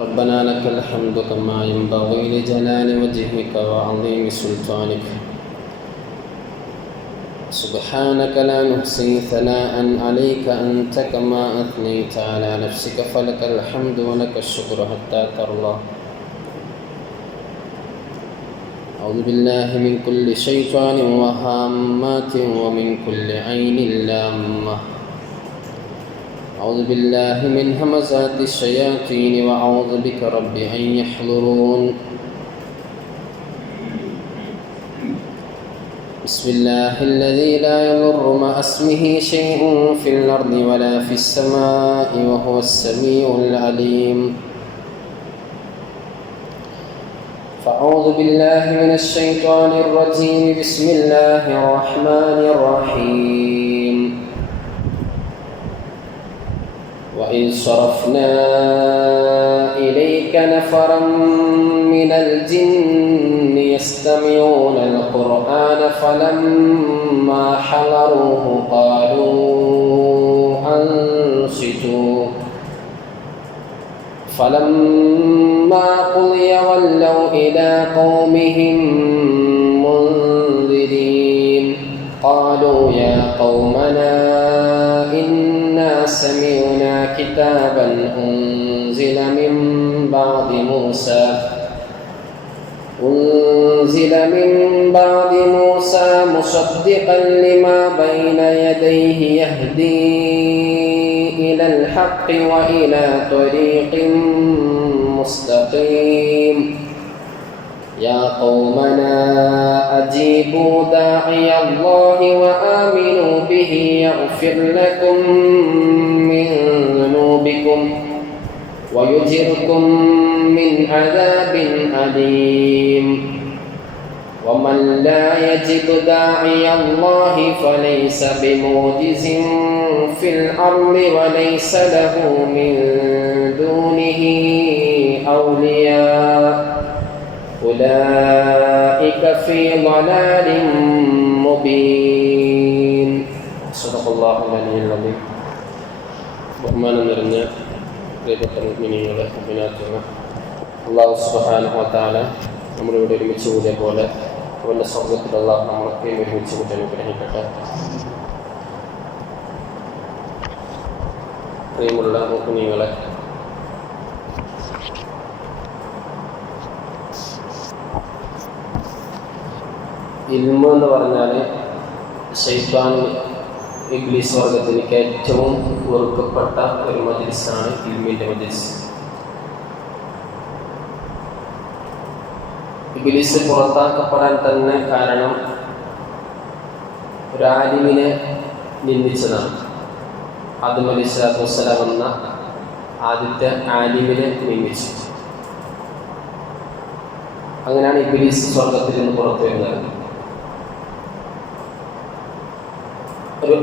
ربنا لك الحمد كما ينبغي لجلال وجهك وعظيم سلطانك. سبحانك لا نحصي ثناء عليك أنت كما أثنيت على نفسك، فلك الحمد ولك الشكر حتى ترضى. أعوذ بالله من كل شيطان وهامات ومن كل عين لامة. أعوذ بالله من همزات الشياطين وأعوذ بك رب أن يحضرون. بسم الله الذي لا يضر مع اسمه شيء في الأرض ولا في السماء وهو السميع العليم. فأعوذ بالله من الشيطان الرجيم. بسم الله الرحمن الرحيم. وإذ صرفنا إليك نفرا من الجن يستمعون القرآن فلما حضروه قالوا أنصتوا فلما قضي ولوا إلى قومهم منذرين. قالوا يا قومنا إنا سمعنا كتابا أنزل من بعد موسى مصدقا لما بين يديه يهدي إلى الحق وإلى طريق مستقيم. يا قومنا أجيبوا داعي الله وآمنوا به يغفر لكم من ذنوبكم ويجركم من عذاب أليم. ومن لا يجب داعي الله فليس بمعجز في الأرض وليس له من دونه أولياء أولئك في ضلال مبين. صدق الله العلي العظيم. ബഹുമാനം നിറഞ്ഞ പ്രിയപ്പെട്ട മുഅ്മിനീങ്ങളെ, മുഅ്മിനാത്തുകളെ, അല്ലാഹു സുബ്ഹാനഹു വ തആല നമ്മളിവിടെ ഒരുമിച്ച് കൂടിയ പോലെ അവൻ്റെ സ്വർഗ്ഗത്തിൽ അല്ലാഹു നമ്മളൊക്കെ ഒരുമിച്ച് കൂട്ടി അനുഗ്രഹിക്കട്ടെ. പ്രിയമുള്ള മുഅ്മിനീങ്ങളെ, ഇൽമ് എന്ന് പറഞ്ഞാൽ ശൈത്താൻ ഇബ്ലീസ് വർഗത്തിലേക്ക് ഏറ്റവും വെറുക്കപ്പെട്ട ഒരു മജ്ലിസാണ് ഇൽമിൻ്റെ മജ്ലിസ്. ഇബ്ലീസ് പുറത്താക്കപ്പെടാൻ തന്നെ കാരണം ഒരു ആലിമിനെ നിന്ദിച്ചതാണ്. ആദം അലൈഹിസ്സലാത്തു വസ്സലാം എന്ന ആദ്യത്തെ ആലിമിനെ നിന്ദിച്ചു. അങ്ങനെയാണ് ഇബ്ലീസ് സ്വർഗത്തിൽ നിന്ന് പുറത്തു വരുന്നത്. ഒരു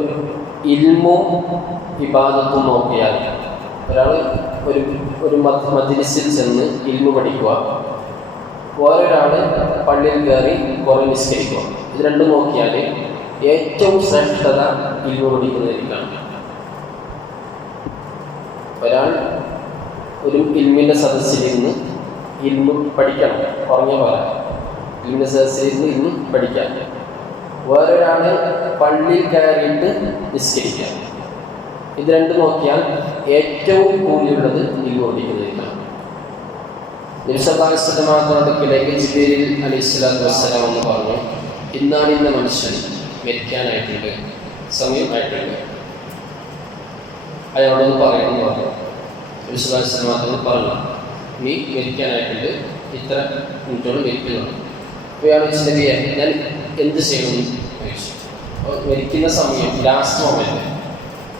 ഇൽമും ഇബാദത്തും നോക്കിയാൽ ഒരാൾ ഒരു മജ്ലിസിൽ ചെന്ന് ഇൽമു പഠിക്കുക, വേറൊരാൾ പള്ളിയിൽ കയറി കുറേ നിസ്കരിക്കുക. ഇത് രണ്ടും നോക്കിയാൽ ഏറ്റവും ശ്രേഷ്ഠത ഇൽമു പഠിക്കുന്നതിലേക്കാണ്. ഒരാൾ ഒരു ഇൽമിൻ്റെ സദസ്സിലിരുന്ന് ഇൽമു പഠിക്കണം, കുറഞ്ഞ പോലെ ഇൽമിൻ്റെ സദസ്സിലിരുന്ന് ഇൽമു പഠിക്കാൻ. വേറൊരാള് പള്ളിയിൽ കയറിയിട്ട് നിസ്കരിക്കുക. ഇത് രണ്ടും നോക്കിയാൽ ഏറ്റവും കൂലിയുള്ളത് ഇൽമു പഠിക്കുന്നതിനാണ്. നബി സല്ലല്ലാഹു അലൈഹി വസല്ലം അടുക്കലേക്ക് ജിബ്രീൽ അലൈഹിസ്സലാത്തു വസ്സലാം എന്ന് പറഞ്ഞു, ഇന്നാണിന്ന മനുഷ്യൻ മരിക്കാനായിട്ടുണ്ട്, സമയമായിട്ടുണ്ട്, അയാളോടൊന്ന് പറയണമെന്ന് പറഞ്ഞു. നബി സല്ലല്ലാഹു അലൈഹി വസല്ലം പറഞ്ഞു, നീ മരിക്കാനായിട്ടുണ്ട്, ഇത്ര മിനിറ്റോട് മരിക്കുന്നുണ്ട്. അപ്പോൾ ഇയാൾ നബിയെ ഞാൻ എന്ത് ചെയ്യണമെന്ന് ചോദിച്ചു. മരിക്കുന്ന സമയം ലാസ്റ്റ് മൊമെന്റ്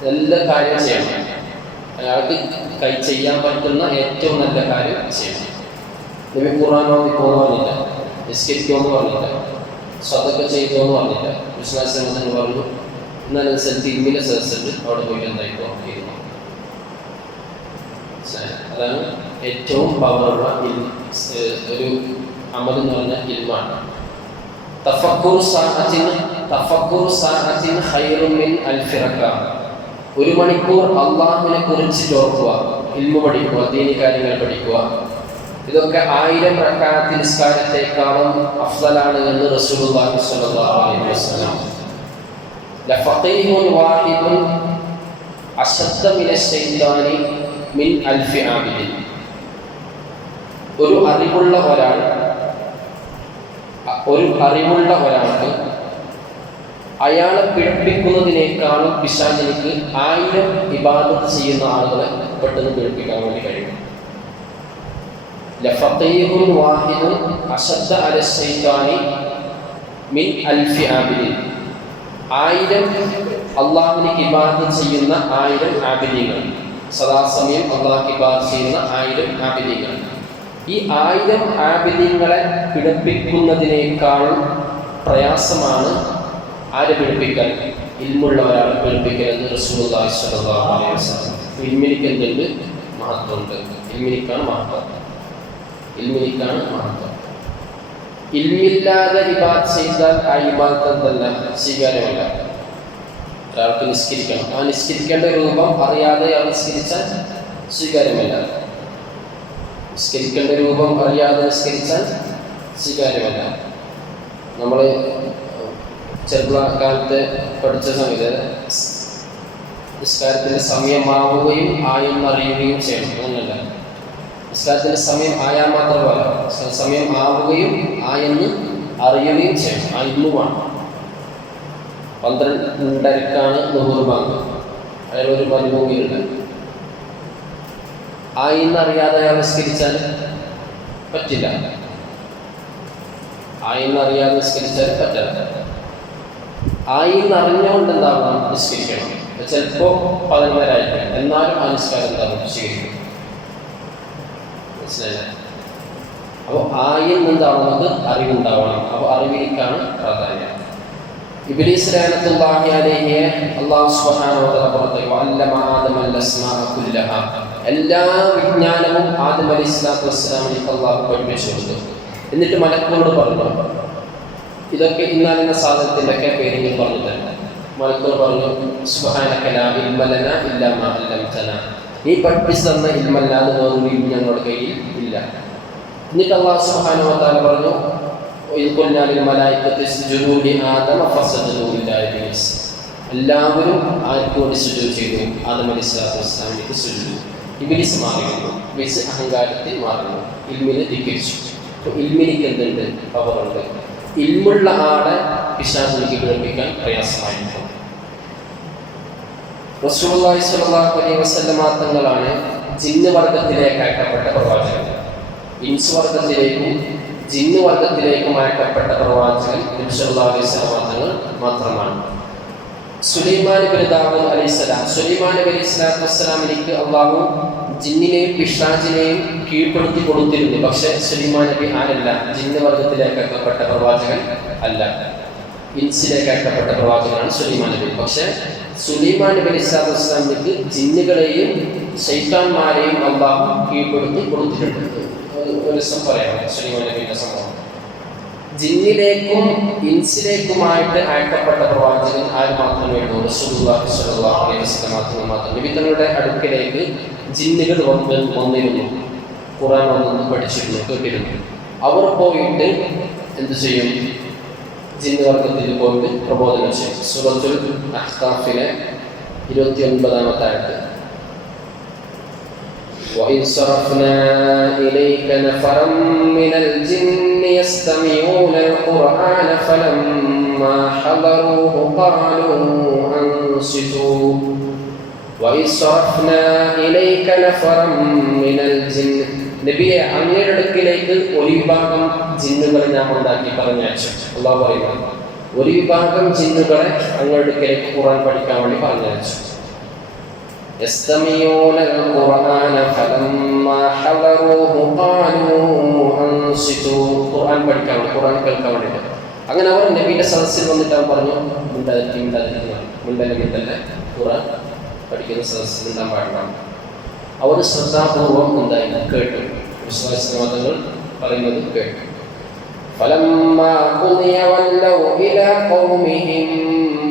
എല്ലാ കാര്യം ചെയ്യണം. അയാൾക്ക് ചെയ്യാൻ പറ്റുന്ന ഏറ്റവും നല്ല കാര്യം ചെയ്യണം. നബി ഖുർആൻ ഓതി പോകുന്നില്ല, നിസ്കരിക്കുമെന്ന് പറഞ്ഞില്ല, സ്വതക്ക ചെയ്തോന്ന് പറഞ്ഞില്ല. വിശ്വാസം പറഞ്ഞു, എന്നനുസരിച്ച് ഇൽമിൻ്റെ സദസ്സുണ്ട്, അവിടെ പോയിട്ട് എന്തായിക്കോ ചെയ്യുന്നു. അതാണ് ഏറ്റവും പവറുള്ള ഒരു അമൽ എന്ന് പറഞ്ഞ ഇൽമാണ്. തഫക്കുറു സഅത്തിൻ ഖൈറുൻ മിൻ അൽഫി റക്അ. ഒരു മണിക്കൂർ അള്ളാഹുവിനെ കുറിച്ച് ഓർക്കുക ഇൽമു പഠിക്കുക, ദീനി കാര്യങ്ങൾ പഠിക്കുക, ഇതൊക്കെ 1000 റക്അത്ത് നിസ്കാരത്തെക്കാളും അഫ്ളലാണ് എന്ന് റസൂലുള്ളാഹി സ്വല്ലല്ലാഹു അലൈഹി വസല്ലം. ലഫഖീഹുൻ വാഹിദുൻ അശദ്ദ മിനശ്ശൈത്വാനി മിൻ അൽഫി ആബിദിൻ. ഒരു അറിവുള്ള ഒരാൾക്ക് അയാളെ പീഡിപ്പിക്കുന്നതിനേക്കാളും പിശാചിനിക്ക് 1000 ഇബാദത്ത് ചെയ്യുന്ന ആളുകളെ പെട്ടെന്ന് പീഡിപ്പിക്കാൻ വേണ്ടി കഴിയും. ലഫഖീഹുൻ വാഹിദുൻ അശദ്ദ അലശ്ശൈത്വാനി മിൻ അൽഫി ആബിദിൻ. 1000 അള്ളാഹുവിന് ഇബാദത്ത് ചെയ്യുന്ന 1000 ആബിദീങ്ങൾ, സദാസമയം അള്ളാഹ് ഇബാദത്ത് ചെയ്യുന്ന 1000 ആബിദീങ്ങൾ. ഈ 1000 ആബിദീങ്ങളെ പീഡിപ്പിക്കുന്നതിനേക്കാളും പ്രയാസമാണ് ആരെ പീഡിപ്പിക്കൽ? ഇൽമുള്ള ഒരാളെ പീഡിപ്പിക്കൽ എന്ന് റസൂലുള്ളാഹി സ്വല്ലല്ലാഹു അലൈഹി വസല്ലം. ഇൽമിനിക്ക് എന്തുണ്ട്? മഹത്വമുണ്ട്. ഇൽമിനിക്കാണ് മഹത്വം. ഇൽമില്ലാതെ ഇബാദത്ത് ചെയ്താൽ ആ ഇബാദത്ത് എന്തല്ല? സ്വീകാര്യമല്ല. ഒരാൾക്ക് നിസ്കരിക്കണം, ആ നിസ്കരിക്കേണ്ട രൂപം അറിയാതെ അയാൾ നിസ്കരിച്ചാൽ സ്വീകാര്യമല്ല. നിസ്കരിക്കേണ്ട രൂപം അറിയാതെ നിസ്കരിച്ചാൽ സ്വീകാര്യമല്ല. നമ്മൾ ചെറുപ്പകാലത്ത് പഠിച്ച സമയത്ത് നിസ്കാരത്തിൻ്റെ സമയമാവുകയും ആയെന്നറിയുകയും ചെയ്യണം. അങ്ങനല്ല, നിസ്കാരത്തിൻ്റെ സമയം ആയാൽ മാത്രമല്ല, സമയം ആവുകയും ആയെന്ന് അറിയുകയും ചെയ്യണം. ആ ഇന്നുമാണ് 12:30-ക്കാണ് ളുഹൂർ ബാങ്ക്, അയാൾ ഒരു മരുഭൂമിയിലുണ്ട്. ആയെന്നറിയാതെ അയാൾ നിസ്കരിച്ചാൽ പറ്റില്ല. ആയെന്നറിയാതെ നിസ്കരിച്ചാൽ പറ്റില്ല. ആയെന്നറിഞ്ഞുകൊണ്ട് എന്താവണം? നിസ്കരിക്കണം. ചിലപ്പോൾ 11:30 എന്നാലും ആ നിസ്കാരം എന്താവും? സ്വീകരിക്കും. മനസ്സിലായില്ല? അപ്പോൾ ആയെന്ന് എന്താവുന്നത്? അറിവുണ്ടാവണം. അപ്പോൾ അറിവിലേക്കാണ് പ്രാധാന്യം. ഇബ്ലീസ് ലഅനത്തുല്ലാഹി അലൈഹി അല്ലാഹു സുബ്ഹാനഹു വ തആല പറഞ്ഞു, വഅല്ലമ ആദമൽ അസ്മാഅ കുല്ലഹ. എല്ലാ വിജ്ഞാനവും ആദം അലൈഹിസ്സലാത്തു വസ്സലാമിനെ അല്ലാഹു പഠിപ്പിച്ചു കൊടുത്തു. എന്നിട്ട് മലക്കുകളോട് പറഞ്ഞു, ഇതൊക്കെ ഇന്നാലിന്ന സാധനത്തിൻ്റെയൊക്കെ പേരുകൾ പറഞ്ഞു തന്നെ. മലക്കുകൾ പറഞ്ഞു, സുബ്ഹാനക ലാ ഇൽമ ലനാ ഇല്ലാ മാ അല്ലംതനാ. നീ പഠിപ്പിച്ചു തന്ന ഇൽമല്ലാതെ വേറൊരു ഇൽമ ഞങ്ങളുടെ കയ്യിൽ ഇല്ല. എന്നിട്ട് അല്ലാഹു സുബ്ഹാനഹു വ തആല പറഞ്ഞു, എല്ലാവരും ആർക്ക് വേണ്ടി സുജൂദ് ചെയ്തു? ആദം അലൈഹിസ്സലാത്തു വസ്സലാമിലേക്ക് സുജൂദ്. ഇബ്ലീസ് മാറിയിരുന്നു, ഇബ്ലീസ് അഹങ്കാരത്തിൽ മാറുന്നു, ഇൽമിനെ ധിക്കരിച്ചു. അപ്പോൾ ഇൽമിനിക്ക് എന്തുണ്ട്? പവറുണ്ട്. ഇൽമുള്ള ആളെ പിശാചിലേക്ക് പീഡിപ്പിക്കാൻ പ്രയാസമായിരിക്കും. റസൂലുള്ളാഹി സ്വല്ലല്ലാഹു അലൈഹി വസല്ലം തങ്ങളാണ് ജിന്ന് വർഗത്തിലേക്ക് അയക്കപ്പെട്ട പ്രവാചകൻ. ഇൻസ് വർഗത്തിലേക്കും ജിന്ന് വർഗത്തിലേക്കും അയക്കപ്പെട്ട പ്രവാചകൻ നബി സല്ലല്ലാഹു അലൈഹി വസല്ലം തങ്ങൾ മാത്രമാണ്. സുലൈമാൻ ഇബ്നു ദാവൂദ് അലൈഹിസ്സലാം, സുലൈമാൻ നബി അലൈഹിസ്സലാത്തു വസ്സലാമിലേക്ക് അല്ലാഹു ജിന്നിനെയും പിശാചിനെയും കീഴ്പ്പെടുത്തി കൊടുത്തിരുന്നു. പക്ഷേ സുലൈമാൻ നബി ആരല്ല? ജിന്ന് വർഗത്തിലേക്ക് അയക്കപ്പെട്ട പ്രവാചകൻ അല്ല, ഇൻസിലേക്ക് അയക്കപ്പെട്ട പ്രവാചകനാണ് സുലൈമാൻ നബി. പക്ഷേ സുലൈമാൻ നബി അലൈഹിസ്സലാത്തു വസ്സലാമിലേക്ക് ജിന്നുകളെയും ശൈത്താന്മാരെയും അല്ലാഹു കീഴ്പ്പെടുത്തി കൊടുത്തിട്ടുണ്ട്. ഒരു ദിവസം പറയാം സുലൈമാൻ നബിയുടെ സംഭവം. ജിന്നിലേക്കും ഇൻസിലേക്കുമായിട്ട് അയക്കപ്പെട്ട പ്രവാചകൻ ആര് മാത്രമേ ഉള്ളൂ? റസൂലുള്ളാഹി സ്വല്ലല്ലാഹു അലൈഹി വസല്ലം മാത്രം. നബി തങ്ങളുടെ അടുക്കലേക്ക് ജിന്നുകൾ വന്നിരുന്നു, ഖുർആൻ വന്ന് പഠിച്ചിരുന്നു, കേട്ടിരുന്നു. അവർ പോയിട്ട് എന്ത് ചെയ്യും? ജിന്ന് വർഗത്തിൽ പോയിട്ട് പ്രബോധനം ചെയ്യും. സൂറത്തുൽ അഹ്ഖാഫിലെ 29-ാമത്തെ ആയത്ത്, وَإِذْ صَرَفْنَا إِلَيْكَ نَفَرًا مِنَ الْجِنِّ يَسْتَمِعُونَ الْقُرْآنَ فَلَمَّا حَضَرُوهُ قَالُوا أَنصِتُوا وَإِذْ صَرَفْنَا إِلَيْكَ نَفَرًا مِنَ الْجِنِّ. നബിയെ, അങ്ങയുടെ അടുക്കിലേക്ക് ഒരു വിഭാഗം ജിന്നുകളെ നാം ഉണ്ടാക്കി പറഞ്ഞയച്ചു. അല്ലാഹു പറയുന്നു, ഒരു വിഭാഗം ജിന്നുകളെ അങ്ങയുടെ അടുക്കിലേക്ക് ഖുർആൻ പഠിക്കാൻ വേണ്ടി പറഞ്ഞയച്ചു. يستمعون القرآن فلما حضروه قالوا أنصتوا. ഖുർആൻ പഠിക്കാൻ, ഖുർആൻ കേൾക്കാൻ വേണ്ടിയിട്ട്. അങ്ങനെ അവർ നബിയുടെ സദസ്സിൽ വന്നിട്ട് അവർ പറഞ്ഞു, മിണ്ടല്ലേ, ഖുർആൻ പഠിക്കുന്ന സദസ്സിൽ മിണ്ടാൻ പാടില്ല. അവർ ശ്രദ്ധാപൂർവം എന്തായി കേട്ടു, വിശ്വാസങ്ങൾ പറയുന്നത് കേട്ടു. فلما قضي ولوا إلى قومهم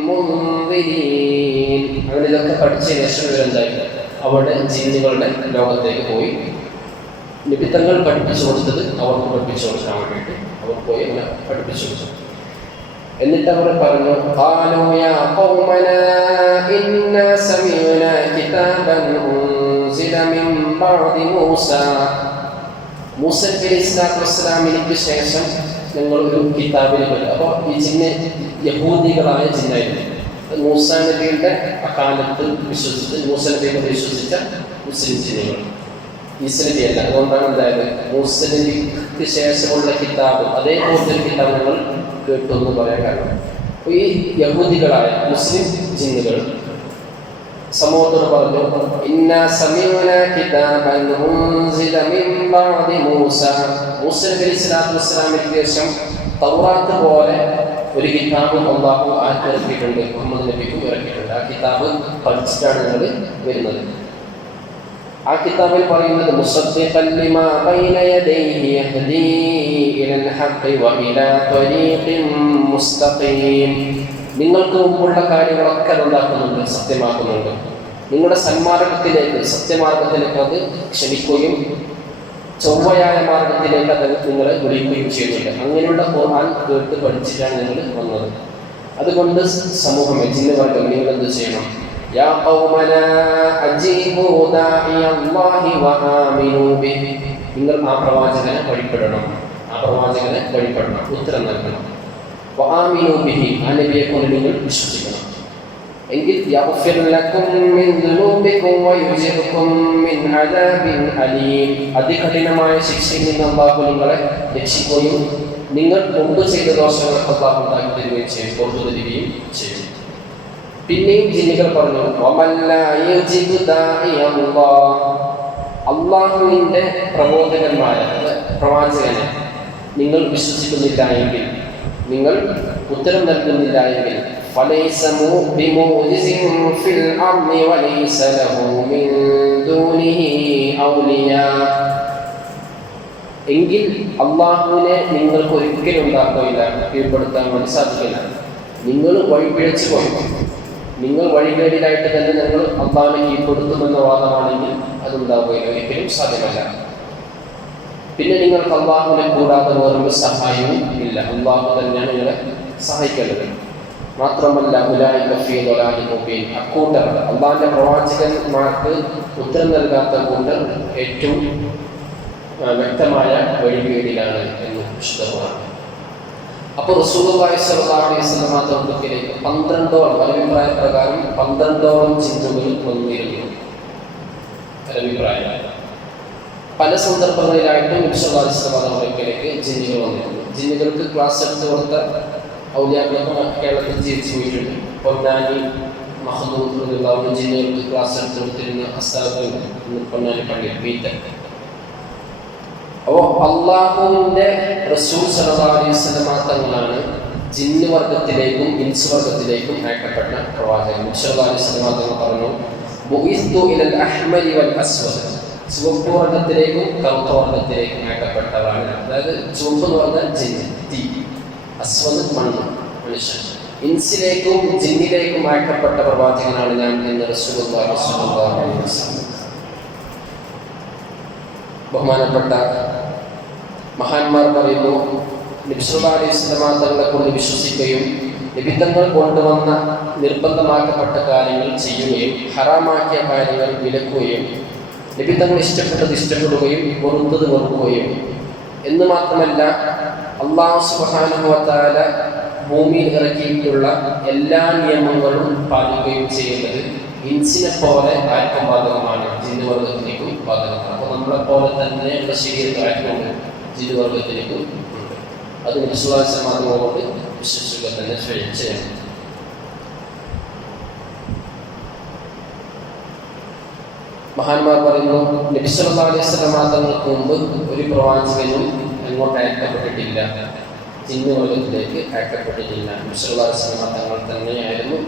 منذرين. അങ്ങനെ ഇതൊക്കെ പഠിച്ചതിന് ശേഷം ഇവരെന്തായി? അവിടെ ജിന്നുകളുടെ ലോകത്തേക്ക് പോയി. നിബിത്തങ്ങൾ പഠിപ്പിച്ചു കൊടുത്തത് അവർക്ക് പഠിപ്പിച്ചു കൊടുക്കാൻ വേണ്ടിയിട്ട് അവർ പോയി അങ്ങനെ പഠിപ്പിച്ചു കൊടുത്തു. എന്നിട്ട് അവർ പറഞ്ഞു, ഖാലൂ യാ ഖൗമനാ ഇന്നാ സമീഅനാ കിതാബൻ ഉൻസില മിൻ ബഅദി മൂസാ. മൂസ അലൈഹിസ്സലാത്തു വസ്സലാമിന് ശേഷം ഞങ്ങൾ ഒരു കിതാബിനെ പറ്റി. അപ്പോൾ ഈ ജിന്ന് യഹൂദികളായ ജിന്നായിരുന്നു. മൂസാ നബിയുടെ അക്കാലത്ത് വിശ്വസിച്ച് മൂസാ നബിയെ വിശ്വസിച്ച മുസ്ലിം ജിന്നുകൾ, ഈസ നബിയല്ല. അതുകൊണ്ടാണ് എന്തായത്, മൂസ നബിക്ക് ശേഷമുള്ള കിതാബ് അതേപോലത്തെ കിതാബ് ഞങ്ങൾ കേട്ടു എന്ന് പറയാൻ കാരണം. ഈ യഹൂദികളായ മുസ്ലിം ജിന്നുകൾ സമൂഹത്തോട് പറഞ്ഞു, ഇന്നാ സമീഅനാ കിതാബൻ ഉൻസില മിൻ ബഅദി മൂസ. മൂസ നബി സ്വല്ലല്ലാഹു അലൈഹി വസല്ലമയ്ക്ക് ശേഷം തൗറാത്ത് പോലെ ഒരു കിതാബ് അല്ലാഹു ഇറക്കിയിട്ടുണ്ട്, മുഹമ്മദ് നബിക്കും ഇറക്കിയിട്ടുണ്ട്. ആ കിതാബ് പഠിച്ചിട്ടാണ് ഞങ്ങൾ വരുന്നത്. ആ കിതാബിൽ പറയുന്നത്, മുസദ്ദിഖൻ ലിമാ ബൈന യദൈഹി യഹ്ദീ ഇലൽ ഹഖ് വ ഇലാ ത്വരീഖിൻ മുസ്തഖീം. നിങ്ങൾക്ക് മുമ്പുള്ള കാര്യങ്ങളൊക്കെ അതുണ്ടാക്കുന്നുണ്ട്, സത്യമാക്കുന്നുണ്ട്. നിങ്ങളുടെ സന്മാർഗത്തിലേക്ക്, സത്യമാർഗത്തിലേക്ക് അത് ക്ഷണിക്കുകയും ചൊവ്വയായ മാർഗത്തിലേക്ക് അത് നിങ്ങളെ വിളിക്കുകയും ചെയ്യുന്നുണ്ട്. അങ്ങനെയുള്ള ഖുർആൻ കേട്ട് പഠിച്ചിട്ടാണ് നിങ്ങൾ വന്നത്. അതുകൊണ്ട് സമൂഹമേ, ജിന്നുവർഗ്ഗം, നിങ്ങൾ എന്ത് ചെയ്യണം? യാ ഖൗമനാ അജീബൂ ദാഇയല്ലാഹി വആമിനൂ ബിഹി. നിങ്ങൾ ആ പ്രവാചകനെ വഴിപ്പെടണം, ഉത്തരം നൽകണം. വആമിനൂ ബിഹി, ആ നബിയെ കൊണ്ട് നിങ്ങൾ വിശ്വസിക്കണം. എങ്കിൽ യഗ്ഫിർ ലക്കും മിൻ ദുനൂബികും വയുജിറുകും മിൻ അദാബിൻ അലീം. അതികഠിനമായ ശിക്ഷയിൽ നിന്ന് അല്ലാഹു നിങ്ങളെ രക്ഷിക്കുകയും നിങ്ങൾ മുമ്പ് ചെയ്ത ദോഷങ്ങൾക്ക് അല്ലാഹു ഉണ്ടാക്കി തരികയും ചെയ്യും, പുറത്തു തരികയും ചെയ്യും. പിന്നെയും ജിന്നുകൾ പറഞ്ഞു, അള്ളാഹുവിൻ്റെ പ്രവാചകനെ നിങ്ങൾ വിശ്വസിക്കുന്നില്ല എങ്കിൽ, നിങ്ങൾ ഉത്തരം നൽകുന്നില്ല എങ്കിൽ, എങ്കിൽ അള്ളാഹുവിനെ നിങ്ങൾക്ക് ഒരിക്കലും ഉണ്ടാക്കുകയില്ല, കീഴ്പ്പെടുത്താൻ വേണ്ടി സാധിക്കില്ല. നിങ്ങൾ വഴിപിഴച്ചു പോയി, നിങ്ങൾ വഴികേടിലായിട്ട് തന്നെ ഞങ്ങൾ അള്ളാഹുവിനെ കീഴ്പ്പെടുത്തുമെന്ന വാദമാണെങ്കിൽ അതുണ്ടാവുകയില്ല, ഒരിക്കലും സാധ്യമല്ല. പിന്നെ നിങ്ങൾക്ക് അള്ളാഹുവിനെ കൂടാതെ വേറൊരു സഹായവും ഇല്ല, അള്ളാഹു തന്നെയാണ് നിങ്ങളെ സഹായിക്കേണ്ടത്. മാത്രമല്ല, അക്കൂട്ടർ, അള്ളാഹിന്റെ പ്രവാചകന്മാർക്ക് ഉത്തരം നൽകാത്ത കൂട്ടർ ഏറ്റവും വ്യക്തമായ വഴികേടിലാണ് എന്ന് വിശദമാണ്. അപ്പോൾ റസൂലുള്ളാഹി സ്വല്ലല്ലാഹു അലൈഹി വസല്ലം തൗഫീഖിലേക്ക് 12ഓളം, അഭിപ്രായ പ്രകാരം 12ഓളം ജിന്നുകൾ വന്നിരുന്നു. അഭിപ്രായം പല സന്ദർഭങ്ങളിലായിട്ടും നബി സല്ലല്ലാഹു അലൈഹി വസല്ലം തൗഫീഖിലേക്ക് ജിന്നുകൾ വന്നിരുന്നു. ജിന്നുകൾക്ക് ക്ലാസ് എടുത്തു കൊടുത്ത ഔലിയാക്കളൊക്കെ കേരളത്തിൽ ജീവിച്ചു പോയിട്ടുണ്ട്. പൊന്നാനി മഹ്ദൂദ് ജിന്നുകൾക്ക് ക്ലാസ് എടുത്തു കൊടുത്തിരുന്ന അസ്താദ് പൊന്നാനി പള്ളിയിൽ പീറ്റർ. അപ്പോൾ അള്ളാഹുവിൻ്റെ റസൂൽ സല്ലല്ലാഹു അലൈഹി വസല്ലം തങ്ങളാണ് ജിന്ന് വർഗത്തിലേക്കും ഇൻസ് വർഗത്തിലേക്കും അയക്കപ്പെട്ട പ്രവാചകൻ. സല്ലല്ലാഹു അലൈഹി വസല്ലം തങ്ങൾ പറഞ്ഞു, ബുഇസ്തു ഇലൽ അഹ്മരി വൽ അസ്വദ്. ചുവപ്പ് വർഗത്തിലേക്കും കറുത്ത വർഗത്തിലേക്കും അയക്കപ്പെട്ടവരാണ്. അതായത് ചുവപ്പ് എന്ന് പറഞ്ഞാൽ ജിന്ന്, തീ, അസ്വദ് മണ്ണ്, മനുഷ്യൻ. ഇൻസിലേക്കും ജിന്നിലേക്കും അയക്കപ്പെട്ട പ്രവാചകനാണ് ഞാൻ എന്ന് റസൂലുള്ളാഹി സ്വല്ലല്ലാഹു അലൈഹി വസല്ലം. ബഹുമാനപ്പെട്ട മഹാന്മാർ പറയുന്നു, നബി സല്ലല്ലാഹു അലൈഹി വസല്ലം തങ്ങളെ കൊണ്ട് വിശ്വസിക്കുകയും നബി തങ്ങൾ കൊണ്ടുവന്ന നിർബന്ധമാക്കപ്പെട്ട കാര്യങ്ങൾ ചെയ്യുകയും ഹറാമാക്കിയ കാര്യങ്ങൾ വിലക്കുകയും നബി തങ്ങൾ ഇഷ്ടപ്പെട്ടത് ഇഷ്ടപ്പെടുകയും വെറുത്തത് വെറുക്കുകയും എന്ന് മാത്രമല്ല, അല്ലാഹു സുബ്ഹാനഹു വ തആല ഭൂമിയിൽ ഇറക്കിയിട്ടുള്ള എല്ലാ നിയമങ്ങളും പാലിക്കുകയും ചെയ്യുന്നത് ഇൻസിനെ പോലെ ആർക്കും ബാധകമാണ്, ജിന്ന് വർഗത്തിലേക്കും ബാധകമാണ്. അപ്പോൾ നമ്മളെ പോലെ തന്നെയുള്ള ശരീരത്തിൽ ആർക്കുണ്ട്, ജിന്ന് വർഗത്തിലേക്കും ഉണ്ട്. അത് നബി സല്ലല്ലാഹു അലൈഹി വസല്ലം കൊണ്ട് വിശ്വസിക്കുക തന്നെ ചെയ്യണം. മഹാന്മാർ പറയുന്നു, നബി സല്ലല്ലാഹു അലൈഹി വസല്ലം തങ്ങൾക്ക് മുമ്പ് ഒരു പ്രവാചകനും അങ്ങോട്ട് അയക്കപ്പെട്ടിട്ടില്ല, ജിന്ന് വർഗത്തിലേക്ക് അയക്കപ്പെട്ടിട്ടില്ല. നബി സല്ലല്ലാഹു അലൈഹി വസല്ലം തങ്ങൾ തന്നെയായിരുന്നു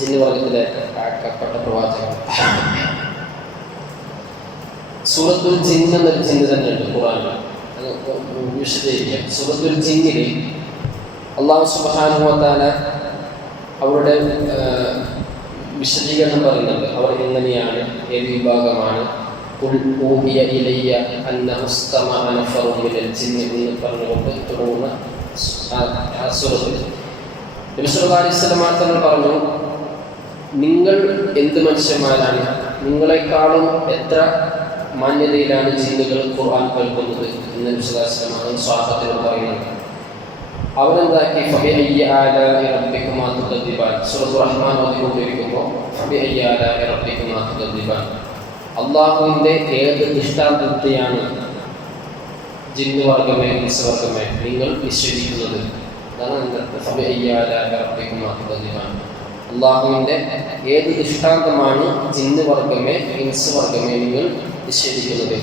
ജിന്ന് വർഗത്തിലേക്ക് അയക്കപ്പെട്ട പ്രവാചകൻ. സൂറത്തുൽ ജിന്ന് എന്നൊരു ജിന്ന് തന്നെയുണ്ട് ഖുർആനിൽ, അത് വിശദീകരിക്കാം. സൂറത്തുൽ ജിന്നിൽ അല്ലാഹു സുബ്ഹാനഹു വ തആല അവരുടെ വിശദീകരണം പറയുന്നുണ്ട്. അവർ എങ്ങനെയാണ്, ഏത് വിഭാഗമാണ്. എന്ന് പറഞ്ഞുകൊണ്ട് തുടങ്ങുന്ന സൂറത്തിൽ നബി സല്ലല്ലാഹു അലൈഹി വസല്ലം തങ്ങൾ പറഞ്ഞു, നിങ്ങൾ എന്ത് മനുഷ്യന്മാരാണ്, നിങ്ങളെക്കാളും എത്ര മാന്യതയിലാണ് ജിന്നുകൾ ഖുർആൻ കേൾക്കുന്നത് എന്ന് നബി സല്ലല്ലാഹു അലൈഹി വസല്ലം സ്വഹാബത്തിനോട് പറയുന്നുണ്ട്. അവരെന്താക്കി? ഫബിഅയ്യി ആലാഇ റബ്ബികുമാ തുകദ്ദിബാൻ. സൂറത്തുർ റഹ്മാൻ ഓതിക്കൊണ്ടിരിക്കുമ്പോൾ ഫബിഅയ്യി ആലാഇ റബ്ബികുമാ തുകദ്ദിബാൻ, അള്ളാഹുവിൻ്റെ ഏത് ദൃഷ്ടാന്തത്തെയാണ് ജിന്ന് വർഗമേ ഇൻസുവർഗമേ നിങ്ങൾ നിഷേധിക്കുന്നത്? അള്ളാഹുവിൻ്റെ ഏത് ദൃഷ്ടാന്തമാണ് ജിന്ന് വർഗമേ ഇൻസ് വർഗമേ നിങ്ങൾ നിഷേധിക്കുന്നത്?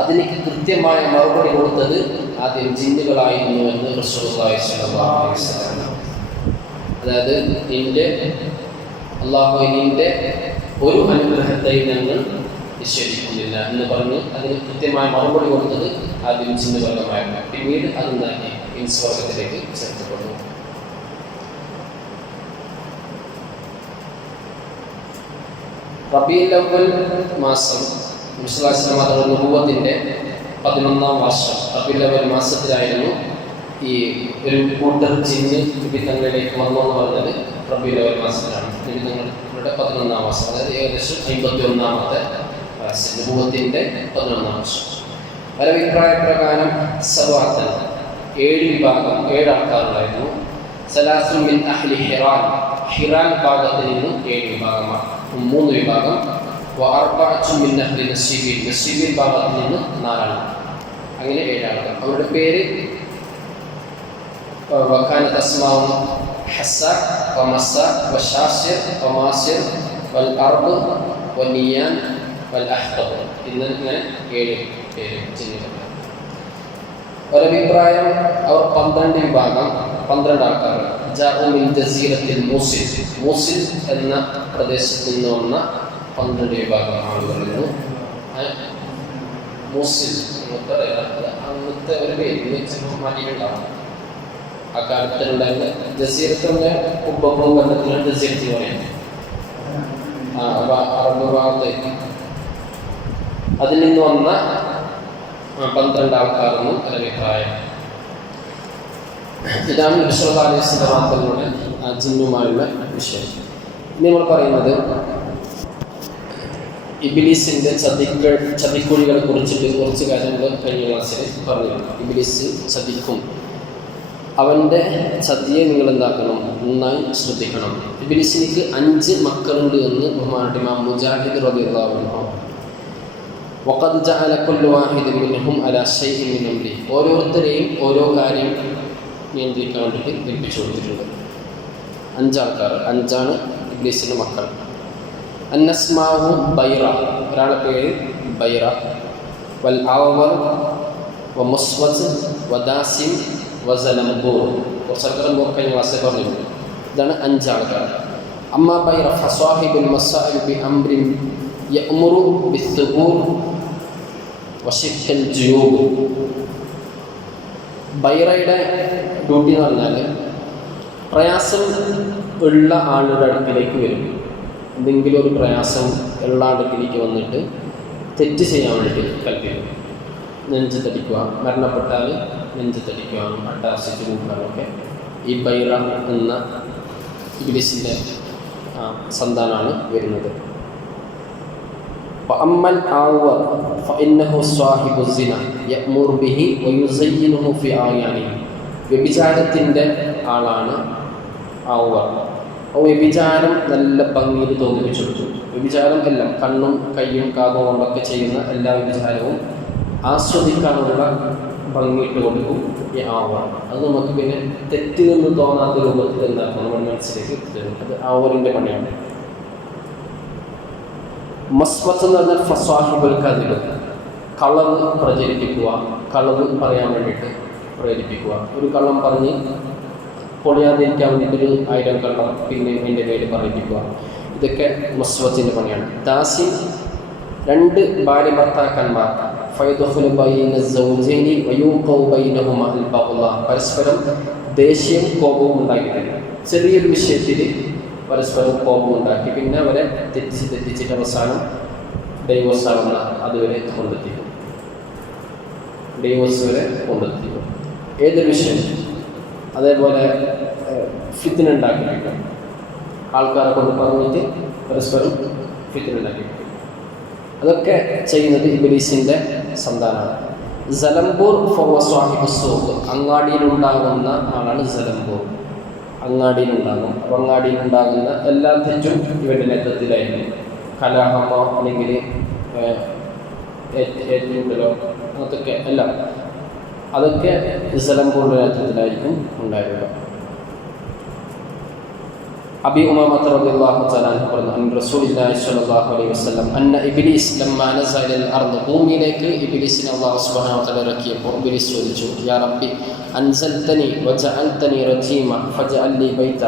അതിന് കൃത്യമായ മറുപടി കൊടുത്തത് ആദ്യം ജിന്നുകളായിരുന്നു എന്ന് റസൂലുള്ളാഹി സ്വല്ലല്ലാഹു അലൈഹി വസല്ലം. അതായത് നിന്റെ ഒരു അനുഗ്രഹത്തെ ഞങ്ങൾ നിഷേധിക്കുന്നില്ല എന്ന് പറഞ്ഞ് അതിന് കൃത്യമായ മറുപടി കൊടുത്തത് ആദ്യം ജിന്ന് വർഗമായിരുന്നു. പിന്നീട് അതുണ്ടാക്കി ഇൻസ് വർഗത്തിലേക്ക് ചേർക്കപ്പെടുന്നു. റബീഉൽ അവ്വൽ മാസം നുബുവത്തിൻ്റെ 11ാം വർഷം റബീഉൽ അവ്വൽ മാസത്തിലായിരുന്നു ഈ ഒരു കൂട്ടർ ജിന്ന് നിബിധങ്ങളിലേക്ക് വന്നു എന്ന് പറഞ്ഞത് റബീഉൽ അവ്വൽ മാസത്തിലാണ്. നിബിധങ്ങളുടെ 11ാം മാസം, അതായത് ഏകദേശം 51ാമത്തെ വയസ്സ്, നുബുവത്തിൻ്റെ 11ാം വർഷം. പല അഭിപ്രായ പ്രകാരം സബഅത്തൻ 7 വിഭാഗം, 7 ആൾക്കാരുണ്ടായിരുന്നു. സലാസുൻ മിൻ അഹ്ലി ഹിറാൻ, ഹിറാൻ ഭാഗത്തിൽ നിന്ന് 7 വിഭാഗമാണ്, 3 വിഭാഗം. വഅർബഅത്തുൻ മിൻ അഹ്ലി നസീബീൻ, നസീബീൻ ഭാഗത്തിൽ നിന്ന് 4 ആളുകൾ. അങ്ങനെ 7 ആളുകൾ. അവരുടെ പേര് വകാനത് അസ്മാഉ ഹസ്സ വമസ്സ വശാസിർ വമാസിർ വൽ അർബ് വനിയാൻ വൽ അഹ്ഖബ്. ഇങ്ങനെ 7 പേര് ജിന്നുകൾ. ഒരഭിപ്രായം അവർ 12 വിഭാഗം, 12 ആൾക്കാർ. ജാഉ മിൻ ജസീറത്തിൽ മൂസിൽ, മൂസിൽ എന്ന പ്രദേശത്ത് നിന്ന് വന്ന 12 വിഭാഗം ആളുകളിൽ. മൂസിൽ അന്നത്തെ ഒരു പേര് മാറ്റിയിട്ടുണ്ടാവും. ആ കാലത്തിലുണ്ടായിരുന്ന ജസീറത്തിൻ്റെ ഉപഭൂഖണ്ഡത്തിലാണ് ജസീറത്ത് പറയുന്നത്. അറബ് ഭാഗത്തേക്ക് അതിൽ നിന്ന് വന്ന 12 ആൾക്കാരെന്നും ഒരഭിപ്രായം. ഇതാണ് നബി സല്ലല്ലാഹു അലൈഹി വസല്ലം തങ്ങളുടെ ജിന്നുമായുള്ള വിഷയം. ഇനി നമ്മൾ പറയുന്നത് ഇബ്ലീസിൻ്റെ ചതിക്കുഴികളെ കുറിച്ചിട്ട് കുറച്ച് കാര്യങ്ങൾ കഴിഞ്ഞ ക്ലാസ്സിൽ പറഞ്ഞിരുന്നു. ഇബ്ലീസ് ചതിക്കും, അവൻ്റെ ചതിയെ നിങ്ങൾ എന്താക്കണം, നന്നായി ശ്രദ്ധിക്കണം. ഇബ്ലീസിനിക്ക് 5 മക്കളുണ്ട് എന്ന് ബഹുമാനപ്പെട്ട ഇമാം മുജാഹിദ് റളിയല്ലാഹു അൻഹു വഖദ് ജഅല കുല്ലു വാഹിദിൻ മിൻഹും അലാ ശൈഇൻ മിൻ അംരി, ഓരോരുത്തരെയും ഓരോ കാര്യം നിയന്ത്രിക്കാൻ വേണ്ടിയിട്ട് ഏൽപ്പിച്ചു കൊടുത്തിട്ടുണ്ട്. 5 ആൾക്കാർ, 5 ഇബ്ലീസിൻ്റെ മക്കൾ. അന്നസ്മാഹു ബൈറ, ഒരാളുടെ പേര് ബൈറ, വൽ അവർ വമുസ്വത്ത് വദാസിം വസലംബൂർ. കുറച്ചൽക്കാരം കഴിഞ്ഞ ക്ലാസ്സിൽ പറഞ്ഞിട്ടുണ്ട്. ഇതാണ് 5 ആൾക്കാർ. അമ്മ ബൈറ ഫസ്വാഹിബുൽ മസാഇബ് ബി അംരിൻ യഅ്മുറു ബിസ്സുബൂർ വശിക്കൽ ജുയൂബ്. ബൈറയുടെ ഡ്യൂട്ടി എന്ന് പറഞ്ഞാൽ പ്രയാസം ഉള്ള ആളുടെ അടുക്കിലേക്ക് വരും. എന്തെങ്കിലും ഒരു പ്രയാസം ഉള്ള അടുക്കിലേക്ക് വന്നിട്ട് തെറ്റ് ചെയ്യാൻ വേണ്ടിയിട്ട് കൽപ്പിക്കും. നെഞ്ച് തടിക്കുക, മരണപ്പെട്ടാൽ നെഞ്ച് തടിക്കുവാനും അട്ടാസിച്ച് കൂട്ടാനൊക്കെ ഈ ബൈറ എന്ന ഇബ്ലീസിൻ്റെ സന്താനമാണ് വരുന്നത്. ഫഅമ്മൽ ആവർ ഫഇന്നഹു സാഹിബു സിന യഅ്മുറു ബിഹി വയുസയ്യിനുഹു ഫി ആയാനിഹി. വ്യഭിചാരത്തിൻ്റെ ആളാണ് ആവർ. വ്യഭിചാരം നല്ല ഭംഗിയിൽ തോന്നിപ്പിച്ചു കൊടുക്കും. വ്യഭിചാരം എല്ലാം കണ്ണും കയ്യും കാതും കൊണ്ടൊക്കെ ചെയ്യുന്ന എല്ലാ വ്യഭിചാരവും ആസ്വദിക്കാനുള്ള ഭംഗിയിട്ട് കൊടുക്കും ഈ ആവർ. അത് നമുക്ക് പിന്നെ തെറ്റ് എന്ന് തോന്നാത്ത രൂപത്തിൽ എന്താക്കണം നമ്മുടെ മനസ്സിലേക്ക് തരും. അത് ആവറിൻ്റെ പണിയാണ്. മസ്വത്ത് എന്ന് പറഞ്ഞാൽ ഫസ്വാഹിബുൽ കദിബ്, കളവ് പ്രചരിപ്പിക്കുക, കളവ് പറയാൻ വേണ്ടിയിട്ട് പ്രേരിപ്പിക്കുക. ഒരു കള്ളം പറഞ്ഞ് പൊളിയാതിരിക്കാൻ വേണ്ടിയിട്ടൊരു 1000 കള്ളം പിന്നെ എൻ്റെ പേര് പറയിപ്പിക്കുക. ഇതൊക്കെ മസ്വത്തിൻ്റെ പണിയാണ്. ദാസി, 2 ഭാര്യ ഭർത്താക്കന്മാർ, ഫയദ്ഖുലു ബൈന സൗജൈനി വയൂഖഉ ബൈനഹുമാ അൽ ബഗ്ള, പരസ്പരം ദേഷ്യവും കോപവും ഉണ്ടാക്കിയിട്ടുണ്ട്. ചെറിയൊരു വിഷയത്തിൽ പരസ്പരം കോപമുണ്ടാക്കി പിന്നെ അവരെ തെറ്റിച്ചിട്ട് അവസാനം ഡൈവോഴ്സ് ആവുന്ന അതുവരെ കൊണ്ടെത്തിക്കും. ഡൈവോഴ്സ് വരെ കൊണ്ടെത്തിക്കും. ഏതൊരു വിഷയം അതേപോലെ ഫിത്ന ഉണ്ടാക്കിയിരിക്കും. ആൾക്കാരെ കൊണ്ട് പറഞ്ഞിട്ട് പരസ്പരം ഫിത്ന ഉണ്ടാക്കിയിരിക്കും. അതൊക്കെ ചെയ്യുന്നത് ഇബ്ലീസിൻ്റെ സന്താനമാണ്. സലംബൂർ ഫവാഹിബുസൂഖ്, അങ്ങാടിയിലുണ്ടാകുന്ന ആളാണ് സലംബൂർ. അങ്ങാടിയിലുണ്ടാകും. അപ്പോൾ അങ്ങാടിയിലുണ്ടാകുന്ന എല്ലാ തെറ്റും ഇവരുടെ നേതൃത്വത്തിലായിരിക്കും. കലാഹമോ അല്ലെങ്കിൽ ഏറ്റുമുട്ടലോ അതൊക്കെ എല്ലാം അതൊക്കെ സലംബൂറിൻ്റെ നേതൃത്വത്തിലായിരിക്കും ഉണ്ടായിരുക. അബി ഉമാമത്ത് റളിയല്ലാഹു തആല അൻഹു പറഞ്ഞു അൻ റസൂലുള്ളാഹി സ്വല്ലല്ലാഹു അലൈഹി വസല്ലം അന്ന ഇബ്ലീസ് ലമ്മാ നസല അൽ അർദ്, ഭൂമിയിലേക്ക് ഇബ്ലീസിനെ അല്ലാഹു സുബ്ഹാനഹു വ തആല ഇറക്കിയപ്പോൾ ഇബ്ലീസ് ചോദിച്ചു, യാ റബ്ബി അൻസൽതനി വജഅൽതനി റജീമ ഫജഅൽ ലി ബൈത,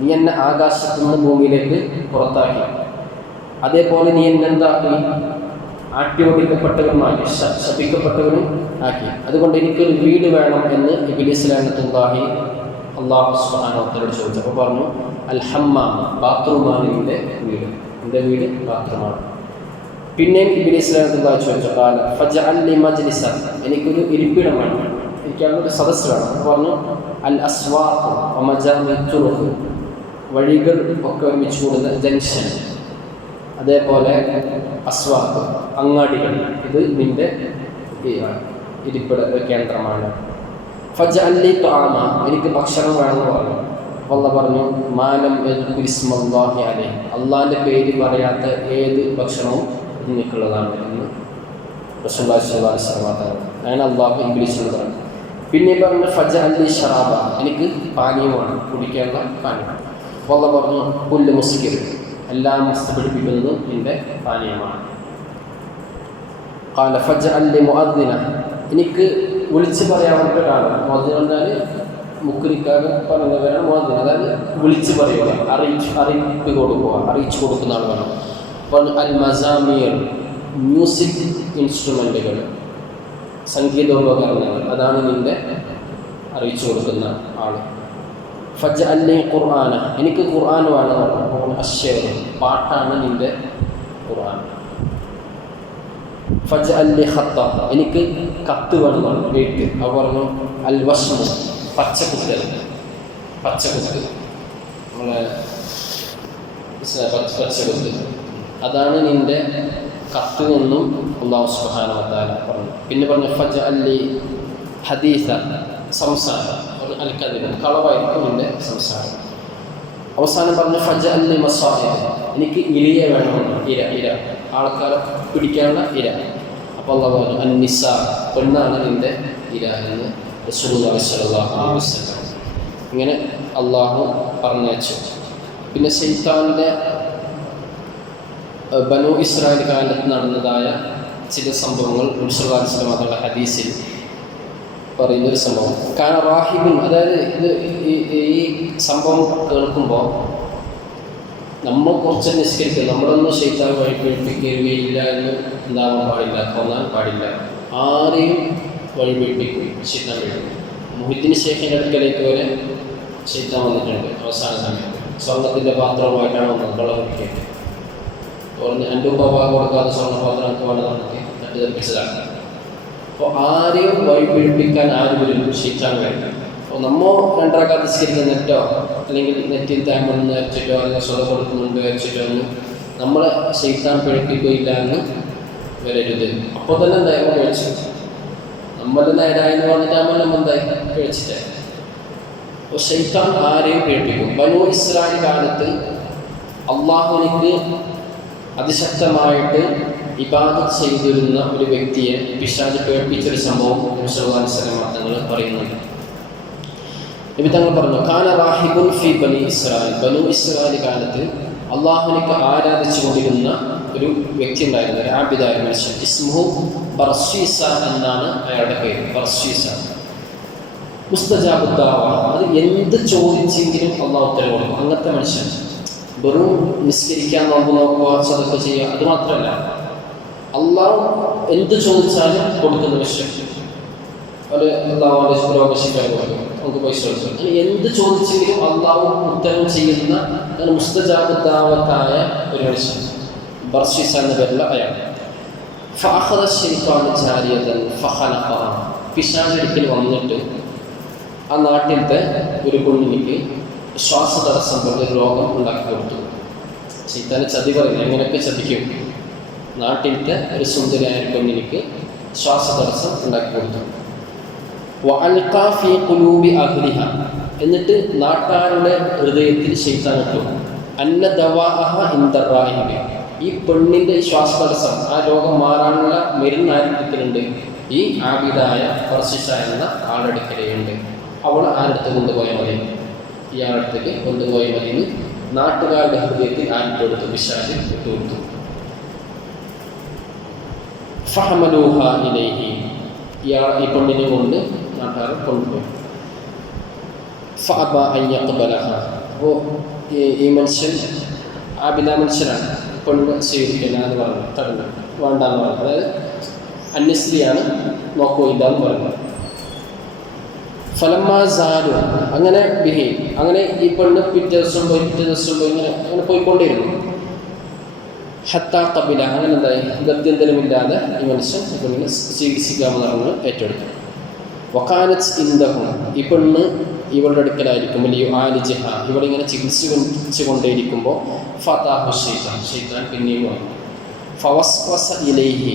നീ എന്നെ ആകാശത്തു നിന്ന് ഭൂമിയിലേക്ക് പുറത്താക്കി, അതേപോലെ നീ എന്നെ എന്താക്കി, ആട്ടിയോടിക്കപ്പെട്ടവരുമാക്കി, ശപിക്കപ്പെട്ടവരും ആക്കി, അതുകൊണ്ട് എനിക്കൊരു വീട് വേണം എന്ന് ഇബ്ലീസ് ലഅനത്തുല്ലാഹി അല്ലാഹു സുബ്ഹാനഹു വ തആല ചോദിച്ചു. അപ്പോൾ പറഞ്ഞു അൽ ഹമ്മാം, ബാത്റൂമാണ് എൻ്റെ വീട്, എൻ്റെ വീട് ബാത്റൂമാണ്. പിന്നെയും ഇബ്ലീസ് ലഅനത്തുല്ലാഹി ചോദിച്ചു ഫജഅൽ ലി മജ്ലിസ, എനിക്കൊരു ഇരിപ്പിടം വേണം, എനിക്കതൊരു സദസ്സ് വേണം. അപ്പോൾ പറഞ്ഞു അൽ അസ്വാഖ് വ മജാമി തുറുഖ്, വഴികൾ ഒക്കെ ഒരുമിച്ച് കൂടുന്ന ജംഗ്ഷൻ, അതേപോലെ അസ്വാഖ് അങ്ങാടികൾ, ഇത് നിൻ്റെ ഇരിപ്പിട കേന്ദ്രമാണ്. ഫജഅൽ ലി തആമ, എനിക്ക് ഭക്ഷണം വേണമെന്ന് പറഞ്ഞു. അല്ലാഹ് പറഞ്ഞു മാലം ഇസ്മല്ലാഹി അലൈഹി, അള്ളാഹിൻ്റെ പേര് പറയാത്ത ഏത് ഭക്ഷണവും നിനക്കുള്ളതാണ് എന്ന് റസൂലുള്ളാഹി സ്വല്ലല്ലാഹു അലൈഹി വസല്ലം. അങ്ങനെ അള്ളാഹു ഇബ്ലീസിനോട് പറഞ്ഞു. പിന്നെ പറഞ്ഞു ഫജഅൽ ലി ശറാബ, എനിക്ക് പാനീയമാണ്, കുടിക്കാനുള്ള പാനീയം. അല്ലാഹ് പറഞ്ഞു കുല്ലു മുസ്കിർ, എല്ലാം മസ്ത് പിടിപ്പിക്കുന്നതും എൻ്റെ പാനീയമാണ്. ഖാല ഫജഅൽ ലി മുഅദ്ദിന, എനിക്ക് വിളിച്ച് പറയാവുന്ന ഒരാൾ. മുഅദ്ദിൻ എന്നാൽ മുക്രിക്കാരൻ പറഞ്ഞവരാണ് മുഅദ്ദിൻ, അതായത് വിളിച്ച് പറയുക, അറിയിപ്പ് കൊടുക്കുക, അറിയിച്ചു കൊടുക്കുന്ന ആൾ വേണം. അപ്പോൾ അൽ മസാമീർ, മ്യൂസിക് ഇൻസ്ട്രുമെൻറ്റുകൾ, സംഗീതോപകരണങ്ങൾ, അതാണ് നിൻ്റെ അറിയിച്ചു കൊടുക്കുന്ന ആൾ. ഫജഅൽ ലി ഖുർആന, എനിക്ക് ഖുർആൻ വേണം പറഞ്ഞു. അശ്ശേർ, പാട്ടാണ് നിൻ്റെ ഖുർആൻ. ഫജഅൽ ലി ഖത്ത, എനിക്ക് കത്ത് വേണം പറഞ്ഞു, എഴുത്ത്. അത് പറഞ്ഞു അൽ വസ്മു, പച്ചക്കുത്ത്, നമ്മളെ പച്ചക്കുത്ത്, അതാണ് നിൻ്റെ കത്ത് എന്നും അല്ലാഹു സുബ്ഹാനഹു വ തആല പറഞ്ഞു. പിന്നെ പറഞ്ഞു ഫജഅൽ ലി ഹദീസ, സംസാരം, അൽ കദിബ്, കളവായിരിക്കും നിൻ്റെ സംസാരം. അവസാനം പറഞ്ഞു ഫജഅൽ ലി മസാഇദ്, എനിക്ക് ഇരയെ വേണമെന്ന്, ഇര ആൾക്കാരെ പിടിക്കാനുള്ള ഇര. അപ്പോൾ അല്ലാഹു പറഞ്ഞു അന്നിസാ, പെണ്ണാണ് നിൻ്റെ ഇര എന്ന് റസൂലുള്ളാഹി സ്വല്ലല്ലാഹു അലൈഹി വസല്ലം. ഇങ്ങനെ അള്ളാഹു പറഞ്ഞയച്ചു. പിന്നെ ശൈത്താൻ്റെ ബനു ഇസ്രായേൽ കാലത്ത് നടന്നതായ ചില സംഭവങ്ങൾ നബി സല്ലല്ലാഹു അലൈഹി വസല്ലം തങ്ങളുടെ ഹദീസിൽ പറയുന്നൊരു സംഭവം. കാരണം റാഹിബുൻ, അതായത് ഈ സംഭവം കേൾക്കുമ്പോൾ നമ്മൾ കുറച്ച് നിസ്കരിക്കുക, നമ്മളൊന്നും ശൈത്താൻ വഴിപിടിപ്പിക്കുകയില്ല എന്ന് ഉണ്ടാകാൻ പാടില്ല, തോന്നാൻ പാടില്ല. ആരെയും വഴിപിടിപ്പിക്കും ശൈത്താൻ വഴി. മുഹിദ്ദീൻ ശൈഖിൻ്റെ അടുക്കലേക്ക് വരെ ശൈത്താൻ വന്നിട്ടുണ്ട് അവസാന സമയത്ത്. സ്വർണ്ണത്തിൻ്റെ പാത്രവുമായിട്ടാണ് വന്നത്, കളവിക്കുക തുറന്ന് എൻ്റെ ഉപഭാഗം കൊടുക്കാതെ സ്വർണ്ണപാത്രം വന്നതൊക്കെ തട്ടിത്തെറിപ്പിച്ചതാണ്. അപ്പോൾ ആരെയും വഴിപിടിപ്പിക്കാൻ ആരും വരും ശൈത്താൻ വഴി. അപ്പോൾ നമ്മൾ രണ്ടരക്കാത്ത നിസ്കരിക്കുന്ന നെറ്റോ അല്ലെങ്കിൽ നെറ്റിൽ താങ്കളൊന്ന് വരച്ചിട്ടോ അല്ലെങ്കിൽ സ്വത കൊടുക്കുന്നുണ്ട് വരച്ചിട്ടോ ഒന്നും നമ്മളെ ശൈത്താൻ പിഴപ്പിക്കുകയില്ല എന്ന് വരരുത്. അപ്പോൾ തന്നെ എന്തായാലും കഴിച്ചു, നമ്മൾ നേരായെന്ന് പറഞ്ഞിട്ടാകുമ്പോൾ നമ്മൾ എന്തായി കഴിച്ചിട്ടേ. അപ്പോൾ ശൈത്താൻ ആരെയും പിഴപ്പിക്കും. ബനൂ ഇസ്രായേൽ കാലത്ത് അള്ളാഹുവിലേക്ക് അതിശക്തമായിട്ട് ഇബാദത്ത് ചെയ്തിരുന്ന ഒരു വ്യക്തിയെ പിശാച് പേടിപ്പിച്ചൊരു സംഭവം നബി സല്ലല്ലാഹു അലൈഹി വസല്ലം തങ്ങൾ പറയുന്നുണ്ട്. നബി തങ്ങൾ പറഞ്ഞു കാന റാഹിബുൻ ഫി ബനി ഇസ്രായേൽ, ബനു ഇസ്രായേൽ കാലത്ത് അള്ളാഹുവിനെ ആരാധിച്ചു കൊണ്ടിരുന്ന ഒരു വ്യക്തി ഉണ്ടായിരുന്നു, ഒരു ആബിദായ മനുഷ്യൻ. ഇസ്മുഹു ബർസീസ എന്നാണ് അയാളുടെ പേര്. ബർസീസ മുസ്തജാബുദ്ദാവ, അത് എന്ത് ചോദിച്ചെങ്കിലും അള്ളാഹു ഉത്തരം കൊടുക്കും. അങ്ങനത്തെ മനുഷ്യൻ വെറും നിസ്കരിക്കാൻ നോക്കുക, സദഖ ചെയ്യുക, അതുമാത്രമല്ല അള്ളാഹു എന്ത് ചോദിച്ചാലും കൊടുക്കുന്ന മനുഷ്യൻ. ഒരു അള്ളാഹുവിൻ്റെ രോഗശിക്കാൻ കൊടുക്കും, നമുക്ക് പൈസ കൊടുക്കും. അങ്ങനെ എന്ത് ചോദിച്ചെങ്കിലും അള്ളാഹു ഉത്തരം ചെയ്യുന്ന മുസ്തജാബത്തായ ഒരു മനുഷ്യൻ ബർഷിസ എന്ന പേരുള്ള അയാൾ. ഫഅഖദ ശൈത്വാനു ജാരിയതൻ ഫഖലഖഹ. പിശാചൊരിക്കൽ വന്നിട്ട് ആ നാട്ടിലത്തെ ഒരു പെണ്ണിനിക്ക് ശ്വാസതടസ്സം പോലെ രോഗം ഉണ്ടാക്കി കൊടുത്തു. ശൈത്താന് ചതി പറയുന്നത് എങ്ങനെയൊക്കെ ചതിക്കും. നാട്ടിലത്തെ ഒരു സുന്ദരിയായ ഒരു പെണ്ണിനിക്ക് ശ്വാസതടസ്സം ഉണ്ടാക്കി കൊടുത്തു. വഅൽഖാ ഫീ ഖുലൂബി അഹ്ലിഹ. എന്നിട്ട് നാട്ടാരുടെ ഹൃദയത്തിൽ ശൈത്താൻ ഇട്ടു അന്ന ദവാഅഹ ഇൻദറാഹിബ. ഈ പെണ്ണിൻ്റെ ശ്വാസതടസ്സം, ആ രോഗം മാറാനുള്ള മരുന്ന് ആരംഭിക്കുന്നുണ്ട് ഈ ആബിദായ ബർഷിസ എന്ന ആളെടുക്കലുണ്ട്. അവൾ ആരടുത്ത് കൊണ്ടുപോയാൽ മതി, ഇയാളടുത്തേക്ക് കൊണ്ടുപോയാൽ മതി എന്ന് നാട്ടുകാരുടെ ഹൃദയത്തിൽ ആരിട്ട് കൊടുത്തു, പിശാച് ഇട്ടുകൊടുത്തു. ഫഹമലൂഹ ഇലൈഹി. ഈ പെണ്ണിനെ കൊണ്ട് നാട്ടുകാർ കൊണ്ടുപോയി. ഫഅബ അൻ യഖ്ബലഹ. അപ്പോൾ ഈ മനുഷ്യൻ ആബിദ മനുഷ്യനാണ്, പെണ്ണ് സ്വീകരിക്കില്ല എന്ന് പറഞ്ഞു, തടഞ്ഞു, വേണ്ടെന്ന് പറഞ്ഞു. അതായത് അന്യസ്ത്രീയാണ്, നോക്കുകയില്ല എന്ന് പറഞ്ഞു. ഫലമ്മാ സാലു. അങ്ങനെ അങ്ങനെ ഈ പെണ്ണ് പിറ്റേ ദിവസം പോയി ഇങ്ങനെ പോയിക്കൊണ്ടിരുന്നു. ഹത്താ ഖബില. അങ്ങനെ എന്തായി, ഗത്യന്തരമില്ലാതെ ഈ മനുഷ്യൻ ഈ പെണ്ണിനെ ചികിത്സിക്കാമെന്ന് പറഞ്ഞ് ഏറ്റെടുത്തു. വക്കാനത്ത് ഇന്ദഹും. ഈ പെണ്ണ് ഇവളുടെ അടുക്കലായിരിക്കും, വലിയ ആലിജഹ, ഇവളിങ്ങനെ ചികിത്സിച്ചു കൊണ്ടേയിരിക്കുമ്പോൾ ഫതാഹു ശൈത്താൻ. ശൈത്താൻ പിന്നെയും വന്നു. ഫവസ്വസ ഇലൈഹി.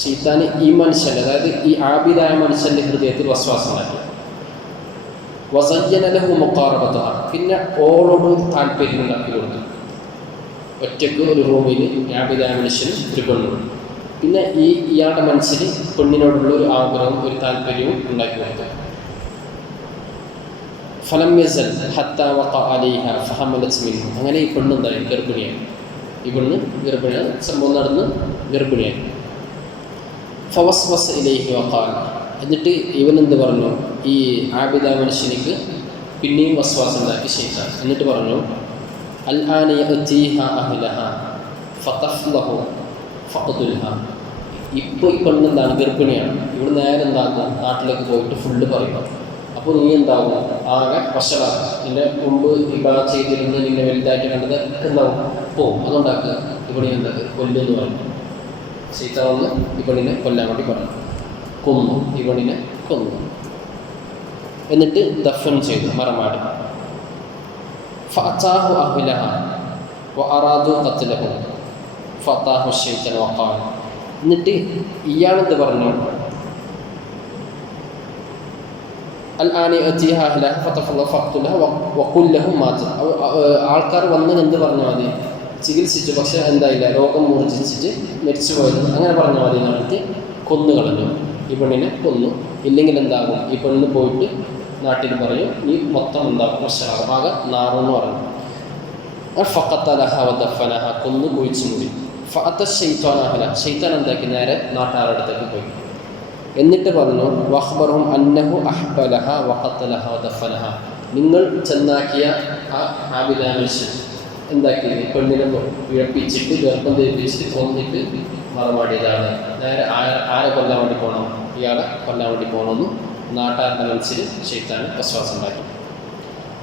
ശൈത്താൻ ഈ മനുഷ്യൻ്റെ, അതായത് ഈ ആബിദായ മനുഷ്യൻ്റെ ഹൃദയത്തിൽ വസ്വാസം ഉണ്ടാക്കി. വസയ്യന ലഹു മുഖാറബതഹ. പിന്നെ ഓളോട് താല്പര്യം ഉണ്ടാക്കി കൊടുത്തു. ഒറ്റയ്ക്ക് ഒരു റൂമിൽ ആബിദായ മനുഷ്യനും ഒരു പെണ്ണും. പിന്നെ ഇയാളുടെ മനസ്സിൽ പെണ്ണിനോടുള്ള ഒരു ആഗ്രഹവും ഒരു താല്പര്യവും ഉണ്ടാക്കി കൊടുത്തു. ഫലം യസൽ ഹത്താ വഖഅ അലൈഹ ഫഹമലത് മിൻഹു. അങ്ങനെ ഈ പെണ്ണെന്തായി, ഗർഭിണിയായി. ഈ പെണ്ണ് ഗർഭിണിയായി, സംഭവം നടന്ന് ഗർഭിണിയായി. ഫവസ്വസ ഇലൈഹി വഖാൽ. എന്നിട്ട് ഇവനെന്ത് പറഞ്ഞു, ഈ ആബിദ മനുഷ്യനിക്ക് പിന്നെയും വസ്വാസം ഉണ്ടാക്കി ശൈത്താൻ. എന്നിട്ട് പറഞ്ഞു അൽ ആന യഅതീഹ അഹ്ലഹ ഫതഫ്ലഹു ഫഖ്തുൽഹ. ഇപ്പോൾ ഈ പെണ്ണെന്താണ്, ഗർഭിണിയാണ്. ഇവിടെ നേരെ എന്താകും, നാട്ടിലേക്ക് പോയിട്ട് ഫുള്ള് പറയുക. അപ്പോൾ നീ എന്താകും, ആകെ വശലാകും. നിന്റെ മുമ്പ് ഇവ ചെയ്തിരുന്ന് നിന്നെ വലുതായിട്ട് കണ്ടത് എന്താവും, പോവും. അതുകൊണ്ടാക്കുക ഇവിടെ എന്താക്കുക, കൊല്ലുമെന്ന് പറഞ്ഞു. സീത വന്ന് ഈ പെണ്ണിനെ കൊല്ലാൻ വേണ്ടി പറഞ്ഞു. കൊന്നു, ഈ പെണ്ണിനെ കൊന്നു. എന്നിട്ട് ദഫൻ ചെയ്തു, മറമാടി. ഫഅതാഹു അഹ്ലഹ വഅറാദു ഖത്ലഹു ഫഅതാഹു ശൈത്താൻ വഖാൽ. എന്നിട്ട് ഇയാളെന്ത് പറഞ്ഞു, അൽ ആനി അജിഹ അഹ്ലഹ ഫതഫല്ലഹു ഫഖ്തുലഹ വഖുൽ ലഹും മാത. ആൾക്കാർ വന്ന് എന്ത് പറഞ്ഞാൽ മതി, ചികിത്സിച്ചു, പക്ഷെ എന്തായില്ല, രോഗം മൂർജിച്ചിട്ട് മരിച്ചു പോയത്, അങ്ങനെ പറഞ്ഞാൽ മതി എന്ന് പറഞ്ഞിട്ട് കൊന്നു കളഞ്ഞു. ഈ പെണ്ണിനെ കൊന്നു. ഇല്ലെങ്കിൽ എന്താകും, ഈ പെണ്ണ് പോയിട്ട് നാട്ടിൽ പറയും, നീ മൊത്തം എന്താകും, പ്രശ്നമാകും, ആകെ നാറെന്ന് പറഞ്ഞു. ഫഖത്തലഹ വദഫനഹ. കൊന്നു കുഴിച്ചു മൂടി. ഫഅത ശൈത്വാൻ അഹ്ല. ശൈത്താൻ എന്താക്കി, നേരെ നാട്ടുകാരുടെ അടുത്തേക്ക് പോയി. എന്നിട്ട് പറഞ്ഞു വഖ്ബർഹും അന്നഹു അഹ്ബലഹ വഖത്തലഹ വദഫനഹ. നിങ്ങൾ ചെന്നാക്കിയ ആ ആബിദ മനുഷ്യൻ എന്താക്കി, പെണ്ണിനെ പിഴപ്പിച്ചിട്ട് ഗർഭം ധരിപ്പിച്ചിട്ട് കൊന്നിട്ട് മറമാടിയതാണ്. നേരെ ആരെ കൊല്ലാൻ വേണ്ടി പോകണം, ഇയാളെ കൊല്ലാൻ വേണ്ടി പോകണമെന്ന് നാട്ടുകാരുടെ മനസ്സിൽ ശൈത്താൻ വിശ്വാസം ഉണ്ടാക്കി.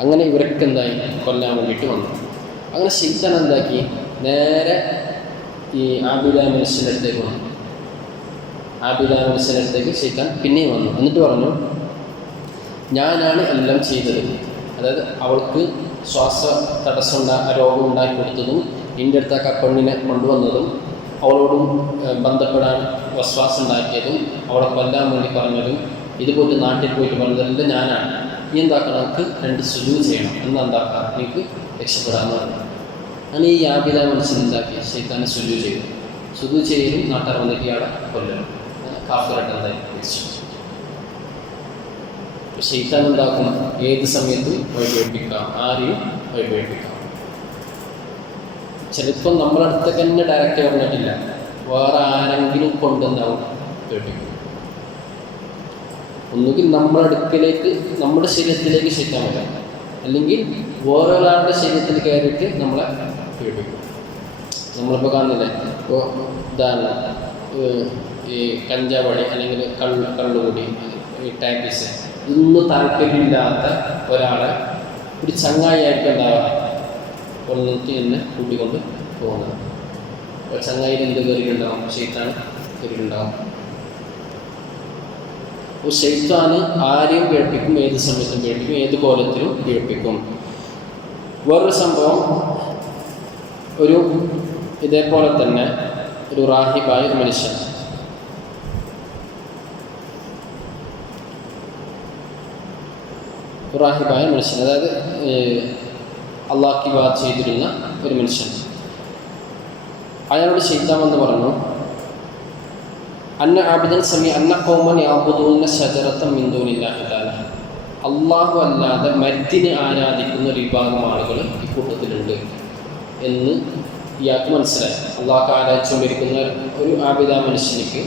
അങ്ങനെ ഇവരൊക്കെ എന്തായി, കൊല്ലാൻ വേണ്ടിയിട്ട് വന്നു. അങ്ങനെ ശൈത്താൻ എന്താക്കി, നേരെ ഈ ആബിദ മനുഷ്യൻ്റെ അടുത്തേക്ക് വന്നു. ആബിദ മനുഷ്യൻ്റെ അടുത്തേക്ക് ശൈത്താൻ പിന്നെയും വന്നു. എന്നിട്ട് പറഞ്ഞു, ഞാനാണ് എല്ലാം ചെയ്തത്. അതായത് അവൾക്ക് ശ്വാസ തടസ്സം രോഗം ഉണ്ടാക്കി കൊടുത്തതും, എൻ്റെ അടുത്തേക്ക് ആ പെണ്ണിനെ കൊണ്ടുവന്നതും, അവളോടും ബന്ധപ്പെടാൻ വിശ്വാസം ഉണ്ടാക്കിയതും, അവളെ കൊല്ലാൻ വേണ്ടി പറഞ്ഞതും, ഇതുപോലെ നാട്ടിൽ പോയിട്ട് പറഞ്ഞതെല്ലാം ഞാനാണ്. നീ എന്താക്കണം, എനിക്ക് 2 സുജൂദ് ചെയ്യണം, എന്താക്കാം, എനിക്ക് രക്ഷപ്പെടാമെന്ന് പറഞ്ഞു. അങ്ങനെ ഈ ആബിദ മനുഷ്യൻ എന്താക്കി, ശൈത്താനെ സുജൂദ് ചെയ്തു. സുജൂദ് ചെയ്യലും നാട്ടുകാർ വന്നിട്ട് ഇയാളെ കൊല്ലണം, കാഫിറായിട്ട് എന്തായി വിളിച്ചു. ശൈത്താൻ എന്താക്കും, ഏത് സമയത്തും വഴിപേൽപ്പിക്കാം, ആരെയും വഴിപേൽപ്പിക്കാം. ചിലപ്പം നമ്മുടെ അടുത്തേക്ക് തന്നെ ഡയറക്റ്റ് പറഞ്ഞിട്ടില്ല, വേറെ ആരെങ്കിലും കൊണ്ടെന്നാവും കേൾപ്പിക്കും. ഒന്നുകിൽ നമ്മുടെ അടുക്കലേക്ക്, നമ്മുടെ ശരീരത്തിലേക്ക് ശൈത്താൻ വരാം, അല്ലെങ്കിൽ വേറൊരാളുടെ ശരീരത്തിൽ കയറിയിട്ട് നമ്മളെ കേൾപ്പിക്കും. നമ്മളിപ്പോൾ കാണുന്നില്ലേ, ഇപ്പോൾ ഉദാഹരണം ഈ കഞ്ചാവടി അല്ലെങ്കിൽ കള്ളുകൂടി, ഈ ടാപ്പിസ്, ഇതൊന്നും താല്പര്യമില്ലാത്ത ഒരാളെ ഒരു ചങ്ങായിയായിരിക്കും ഉണ്ടാവുക കൊണ്ടിട്ട് എന്നെ കൂട്ടിക്കൊണ്ട് പോകുന്നത്. അപ്പോൾ ചങ്ങായിൽ എന്ത് കയറിയിട്ടുണ്ടാവും? ശൈത്താൻ കയറിയിട്ടുണ്ടാവും. അപ്പോൾ ശൈത്താന് ആരെയും കേൾപ്പിക്കും, ഏത് സമയത്തും കേൾപ്പിക്കും, ഏത് കോലത്തിലും കേൾപ്പിക്കും. വേറൊരു സംഭവം, ഒരു ഇതേപോലെ തന്നെ ഒരു റാഹിബായ ഒരു മനുഷ്യൻ, അതായത് അള്ളാഹ്ക്ക് ഇബാദത്ത് ചെയ്തിരുന്ന ഒരു മനുഷ്യൻ, അയാളോട് ശൈത്താൻ എന്ന് പറഞ്ഞു, അന്ന ആബിദൻ സമി അന്ന ഖൗമൻ യഅബുദൂന ശജറത്തൻ മിൻ ദൂനില്ലാഹി തആല, അള്ളാഹു അല്ലാതെ മരത്തിനെ ആരാധിക്കുന്ന ഒരു വിഭാഗം ആളുകൾ ഈ കൂട്ടത്തിലുണ്ട് എന്ന് ഇയാൾക്ക് മനസ്സിലായി. അള്ളാഹ് ആരാധിച്ചുകൊണ്ടിരിക്കുന്ന ഒരു ആബിദ മനുഷ്യനിക്ക്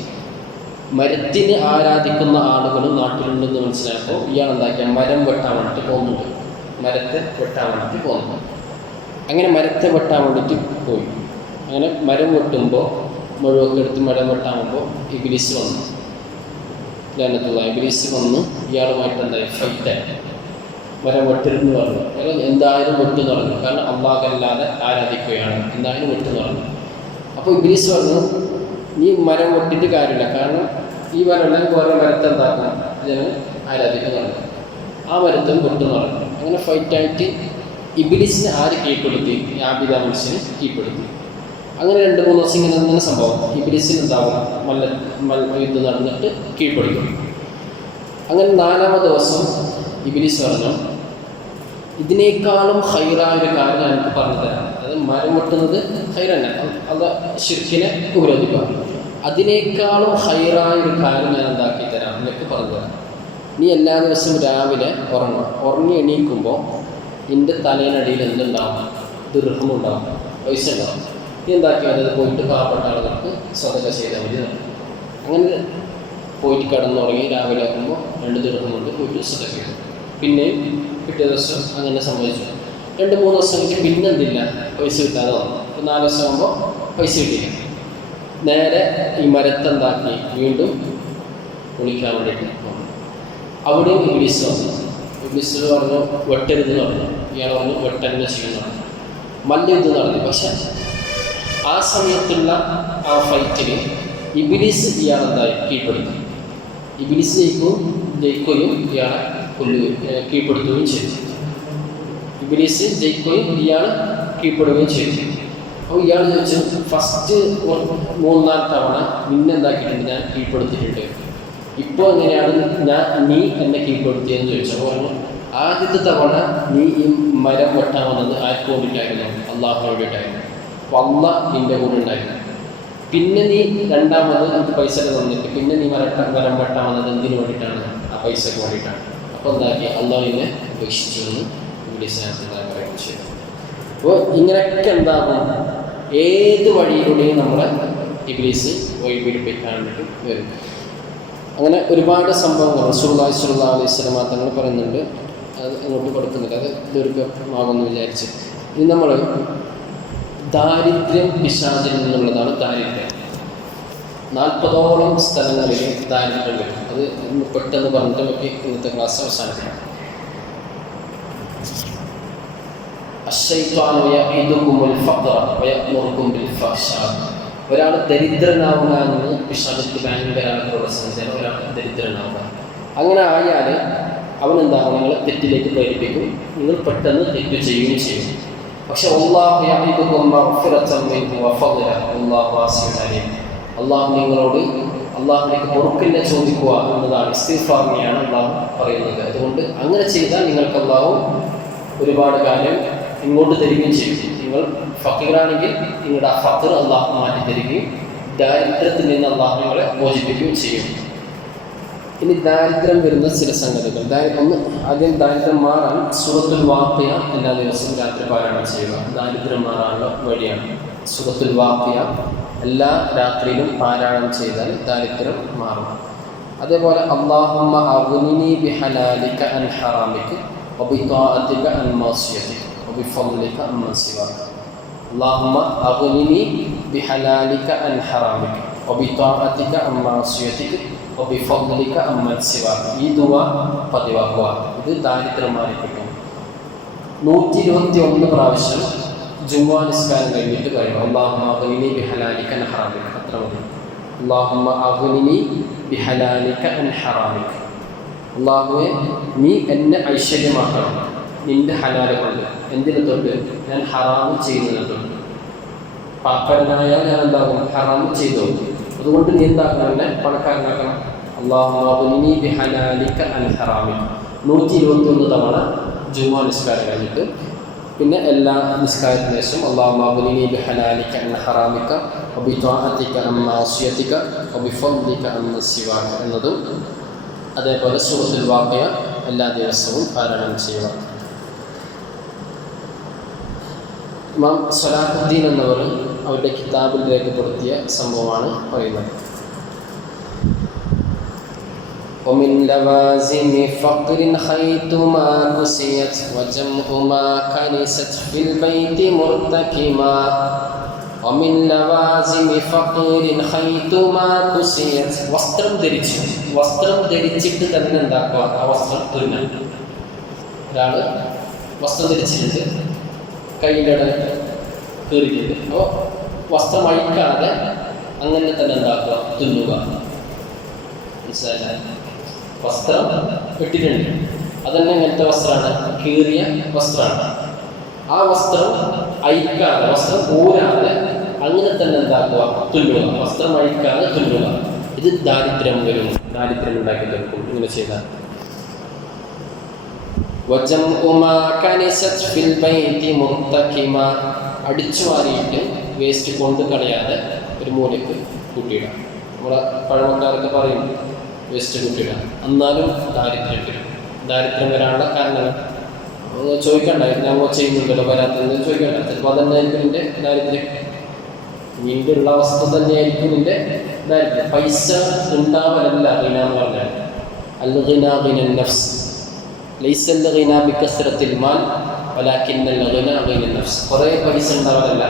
മരത്തിന് ആരാധിക്കുന്ന ആളുകൾ നാട്ടിലുണ്ടെന്ന് മനസ്സിലായപ്പോൾ ഇയാൾ എന്താക്കിയ മരം വെട്ടാൻ വേണ്ടിയിട്ട് പോകുന്നുണ്ട്. അങ്ങനെ മരത്തെ വെട്ടാൻ വേണ്ടിയിട്ട് പോയി. അങ്ങനെ മരം വെട്ടുമ്പോൾ മുഴുവൊക്കെ എടുത്ത് മരം വെട്ടാകുമ്പോൾ ഇബ്ലീസ് വന്നു. ഇബ്ലീസ് വന്ന് ഇയാളുമായിട്ട് എന്തായി ഫൈറ്റായി. മരം വെട്ടരുതെന്ന് പറഞ്ഞു. എന്തായാലും വെട്ടെന്ന് പറഞ്ഞു. കാരണം അല്ലാഹുവല്ലാതെ ആരാധിക്കുകയാണ്, എന്തായാലും വെട്ടെന്ന് പറഞ്ഞു. അപ്പോൾ ഇബ്ലീസ് പറഞ്ഞു, നീ മരം വെട്ടിയിട്ട് കാര്യമില്ല, കാരണം ഈ മരമുണ്ടെങ്കിൽ വേറെ മരത്തെ എന്താക്കണം, അതിന് ആരാധിക്കുന്നതാണ്, ആ മരത്തും വെട്ടെന്ന് പറഞ്ഞു. അങ്ങനെ ഫൈറ്റായിട്ട് ഇബ്ലീസിനെ ആര് കീഴ്പ്പെടുത്തി? ആബിദ മനുഷ്യന് കീഴ്പ്പെടുത്തി. അങ്ങനെ 2-3 ദിവസം ഇങ്ങനെ സംഭവം. ഇബ്ലീസിന് എന്താവും? യുദ്ധം നടന്നിട്ട് കീഴ്പ്പെടുത്തും. അങ്ങനെ 4ാമത്തെ ദിവസം ഇബ്ലീസ് പറഞ്ഞു, ഇതിനേക്കാളും ഹൈറായ ഒരു കാര്യം ഞാൻ എനിക്ക് പറഞ്ഞു തരാം. അതായത് മരം വെട്ടുന്നത് ഹൈർ തന്നെ, അത് ശിർക്കിനെ ഉപരോധിക്കുക. അതിനേക്കാളും ഹൈറായ ഒരു കാര്യം ഞാൻ എന്താക്കി തരാം, നിനക്ക് പറഞ്ഞു തരാം. നീ എല്ലാ ദിവസവും രാവിലെ ഉറങ്ങി എണീക്കുമ്പോൾ നിൻ്റെ തലയിനടിയിൽ എന്തുണ്ടാവും? ദിർഹമുണ്ടാവും, പൈസ ഉണ്ടാവും. നീ എന്താക്കിയാൽ അത് പോയിട്ട് പാവപ്പെട്ട ആളുകൾക്ക് സ്വതക്ക ചെയ്താൽ മതി. അങ്ങനെ പോയിട്ട് കിടന്നുറങ്ങി രാവിലെ ആക്കുമ്പോൾ 2 ദിർഹം കൊണ്ട് പോയിട്ട് സ്വതക്ക ചെയ്തു. പിന്നെയും പിറ്റേ ദിവസം അങ്ങനെ സംഭവിച്ചു. 2-3 ദിവസം കഴിഞ്ഞ് പിന്നെന്തില്ല, പൈസ കിട്ടാതെ വന്നു. 4 ദിവസം ആകുമ്പോൾ പൈസ കിട്ടിയില്ല. നേരെ ഈ മരത്തെന്താക്കി വീണ്ടും കുളിക്കാൻ വേണ്ടിയിട്ട് വന്നു. അവിടെയും ഇബ്ലീസ് വന്നു. ഇബ്ലീസ് പറഞ്ഞു വെട്ടരുതെന്ന് പറഞ്ഞു. ഇയാൾ പറഞ്ഞു വെട്ടന്നെ ചെയ്യുന്നു. മല്ലയുദ്ധം നടന്നു. പക്ഷെ ആ സമയത്തുള്ള ആ ഫൈറ്റിൽ ഇബ്ലീസ് ഇയാളെന്തായി കീഴ്പ്പെടുത്തി. ഇബ്ലീസ് ജയിക്കുകയും ഇയാളെ കീഴ്പ്പെടുത്തുകയും ചെയ്തു. ഇബ്ലീസ് ജയിക്കുകയും ഇയാൾ കീഴ്പ്പെടുകയും ചെയ്തു. അപ്പോൾ ഇയാൾ ചോദിച്ചു, ഫസ്റ്റ് 3-4 തവണ നിന്നെന്താക്കിയിട്ടുണ്ട്, ഞാൻ കീഴ്പ്പെടുത്തിയിട്ടുണ്ട്. ഇപ്പോൾ എങ്ങനെയാണ് നീ എന്നെ കീഴ്പ്പെടുത്തിയെന്ന് ചോദിച്ചു. പറഞ്ഞു, ആദ്യത്തെ തവണ നീ ഈ മരം വെട്ടാൻ വന്നത് ആർക്ക് വേണ്ടിയിട്ടായിരുന്നു? അള്ളാഹുവിന് വേണ്ടിയിട്ടായിരുന്നു. അപ്പോൾ അള്ളാഹ് നിൻ്റെ കൂടെ ഉണ്ടായിരുന്നു. പിന്നെ നീ 2ാമത് എനിക്ക് പൈസ തന്നിട്ട് പിന്നെ നീ മരം വെട്ടാൻ വന്നത് എന്തിനു വേണ്ടിയിട്ടാണ്? ആ പൈസക്ക് വേണ്ടിയിട്ടാണ്. അപ്പോൾ എന്താക്കി? അള്ളാഹുവിനെ ഉപേക്ഷിച്ചു എന്ന് ഇബ്ലീസ് പറയുകയും ചെയ്തു. അപ്പോൾ ഇങ്ങനെയൊക്കെ എന്താകും? ഏത് വഴിയിലൂടെയും നമ്മളെ ഇബ്ലീസ് വഴിപിടിപ്പിക്കാൻ വേണ്ടി വരും. അങ്ങനെ ഒരുപാട് സംഭവങ്ങൾ റസൂലുള്ളാഹി സ്വല്ലല്ലാഹു അലൈഹി വസല്ലം തങ്ങൾ പറയുന്നുണ്ട്. അത് അങ്ങോട്ട് കൊടുക്കുന്നില്ല, അത് ദീർഘമാകുമെന്ന് വിചാരിച്ച്. ഇനി നമ്മൾ ദാരിദ്ര്യം പിശാചിൽ നിന്നുള്ളതാണ് ദാരിദ്ര്യം. 40ഓളം സ്ഥലങ്ങളിൽ ദാരിദ്ര്യം വരും. അത് പെട്ടെന്ന് പറഞ്ഞിട്ട് നമുക്ക് ഇന്നത്തെ ക്ലാസ് അവസാനിപ്പിക്കാം. ഒരാൾ ദരിദ്രനാവുക എന്ന് പിശാചിക്ക് ഭയങ്കര ആഗ്രഹമുള്ള സംശയം. ഒരാൾ ദരിദ്രനാവുക, അങ്ങനെ ആയാൽ അവനെന്താകും? നിങ്ങളെ തെറ്റിലേക്ക് പ്രേരിപ്പിക്കും. നിങ്ങൾ പെട്ടെന്ന് തെറ്റ് ചെയ്യുകയും ചെയ്യും. പക്ഷെ അല്ലാഹു നിങ്ങളോട് അള്ളാഹുവിലേക്ക് പൊറുക്കിനെ ചോദിക്കുക എന്നതാണ്, ഇസ്തിഗ്ഫാറിനെയാണ് അള്ളാഹു പറയുന്നത്. അതുകൊണ്ട് അങ്ങനെ ചെയ്താൽ നിങ്ങൾക്ക് അള്ളാഹു ഒരുപാട് കാര്യം ഇങ്ങോട്ട് തരികയും ചെയ്യും. നിങ്ങൾ ഫക്കീറാണെങ്കിൽ നിങ്ങളുടെ ആ ഫക്കർ അള്ളാഹു മാറ്റി തരികയും ദാരിദ്ര്യത്തിൽ നിന്ന് അള്ളാഹു നിങ്ങളെ മോചിപ്പിക്കുകയും ചെയ്യും. ഇനി ദാരിദ്ര്യം വരുന്ന ചില സംഗതികൾ. ആദ്യം ദാരിദ്ര്യം മാറാൻ സൂറത്തുൽ വാഖിയ എല്ലാ ദിവസവും രാത്രി പാരായണം ചെയ്യുക. ദാരിദ്ര്യം മാറാനുള്ള വഴിയാണ്. സൂറത്തുൽ വാഖിയ എല്ലാ രാത്രിയിലും പാരായണം ചെയ്താൽ ദാരിദ്ര്യം മാറും. അതേപോലെ അല്ലാഹുമ്മ അഗ്നിനി ബിഹലാലിക അൻ ഹറാമിക വബിതാഅതിക അൻ മാസിയതിക വബിഫദ്ലിക അമ്മൻ സിവാക. അല്ലാഹുമ്മ അഗ്നിനി ബിഹലാലിക അൻ ഹറാമിക. വബിത്വാഅതിക അൻ മഅസിയതിക വബിഫദ്ലിക അമ്മൻ സിവാക. ഈ ദുആ പതിവാക്കുക. ഇത് ദാരിദ്ര്യം മാറിക്കിട്ടും. 121 പ്രാവശ്യം ജുമുഅ നിസ്കാരം കഴിഞ്ഞിട്ട് പറയണം. അല്ലാഹുമ്മ അഗ്നിനി ബിഹലാലിക അൻ ഹറാമിക. അത്ര മതി. അല്ലാഹുമ്മ അഗ്നിനി ബിഹലാലിക അൻ ഹറാമിക. അല്ലാഹുവേ, നീ എന്നെ ഐശ്വര്യമാക്കണം നിന്റെ ഹലാല് കൊണ്ട്. എന്തിനെ തൊട്ട്? ഞാൻ ഹറാമ് ചെയ്യുന്നതിനെ തൊട്ട്. പാപ്പരനായാൽ ഞാൻ എന്താകും? ഹറാമ് ചെയ്തു. അതുകൊണ്ട് നീ എന്താക്കണം? എന്നെ പണക്കാരനാക്കണം. അല്ലാഹുമ്മ അഗ്നിനി ബിഹലാലിക അൻ ഹറാമിക 121 തവണ ജുമുഅ നിസ്കാരം കഴിഞ്ഞിട്ട്. പിന്നെ എല്ലാ നിസ്കാരത്തിന് ശേഷം അല്ലാഹുമ്മ അഗ്നിനി ബിഹലാലിക അൻ ഹറാമിക വബിത്വാഅതിക അൻ മഅസിയതിക വബിഫദ്ലിക അമ്മൻ സിവാക എന്നതും അതേപോലെ സൂറത്തുൽ വാഖിഅ എല്ലാ ദിവസവും പാരായണം ചെയ്യുക. ഇമാം സ്വലാഹുദ്ദീൻ എന്നവർ അവരുടെ കിതാബിൽ രേഖപ്പെടുത്തിയ സംഭവമാണ് പറയുന്നത്. ومن لوازم فقر خيط ما كسيت وجمع ما كنست في البيت مرتكما. ومن لوازم فقر خيط ما كسيت. വസ്ത്രം ധരിച്ചിട്ട് തന്നെ എന്താക്കുക? ആ വസ്ത്രം തുന്നൽ. ഒരാൾ വസ്ത്രം ധരിച്ചിട്ട് കയ്യിലൂടെ കയറിയിട്ടുണ്ട്. അപ്പോൾ വസ്ത്രം അഴിക്കാതെ അങ്ങനെ തന്നെ എന്താക്കുക? തുന്നുക. മനസ്സിലായില്ല? വസ്ത്രം ഇട്ടിട്ടുണ്ട്, അതന്നെ എങ്ങനത്തെ വസ്ത്രമാണ്? കീറിയ വസ്ത്രമാണ്. ആ വസ്ത്രം അഴിക്കാതെ, വസ്ത്രം ഊരാതെ അങ്ങനെ തന്നെ എന്താക്കുക? തുന്നുക. വസ്ത്രം അഴിക്കാതെ തുന്നുക. ഇത് ദാരിദ്ര്യം വരും. ദാരിദ്ര്യം ഉണ്ടാക്കി തീർക്കും ഇങ്ങനെ ചെയ്താൽ. അടിച്ചു മാറിയിട്ട് വേസ്റ്റ് കൊണ്ട് കളയാതെ ഒരു മൂലയ്ക്ക് കൂട്ടിയിടാം. നമ്മളെ പഴമക്കാരൊക്കെ പറയും വേസ്റ്റ് കൂട്ടിയിടാം. എന്നാലും ദാരിദ്ര്യം വരും. ദാരിദ്ര്യം വരാനുള്ള കാരണങ്ങൾ ചോദിക്കണ്ട. ഞാൻ ചെയ്യുന്നുണ്ടല്ലോ വരാത്തതെന്ന് ചോദിക്കണ്ട. ചിലപ്പോൾ അതന്നെയായിരിക്കും നിന്റെ ദാരിദ്ര്യം. നിന്റെ ഉള്ള അവസ്ഥ തന്നെയായിരിക്കും നിന്റെ ദാരിദ്ര്യം. പൈസ ഉണ്ടാവലല്ല ഗിന എന്ന് പറഞ്ഞാൽ. അൽ ഗിന ഗിന നഫ്സ് ലൈസ അൽ ഗിന ബികസ്റത്തിൽ മാൽ വലാകിന്നൽ ഗിന ഗിന നഫ്സ്. കുറേ പൈസ ഉണ്ടാവലല്ല,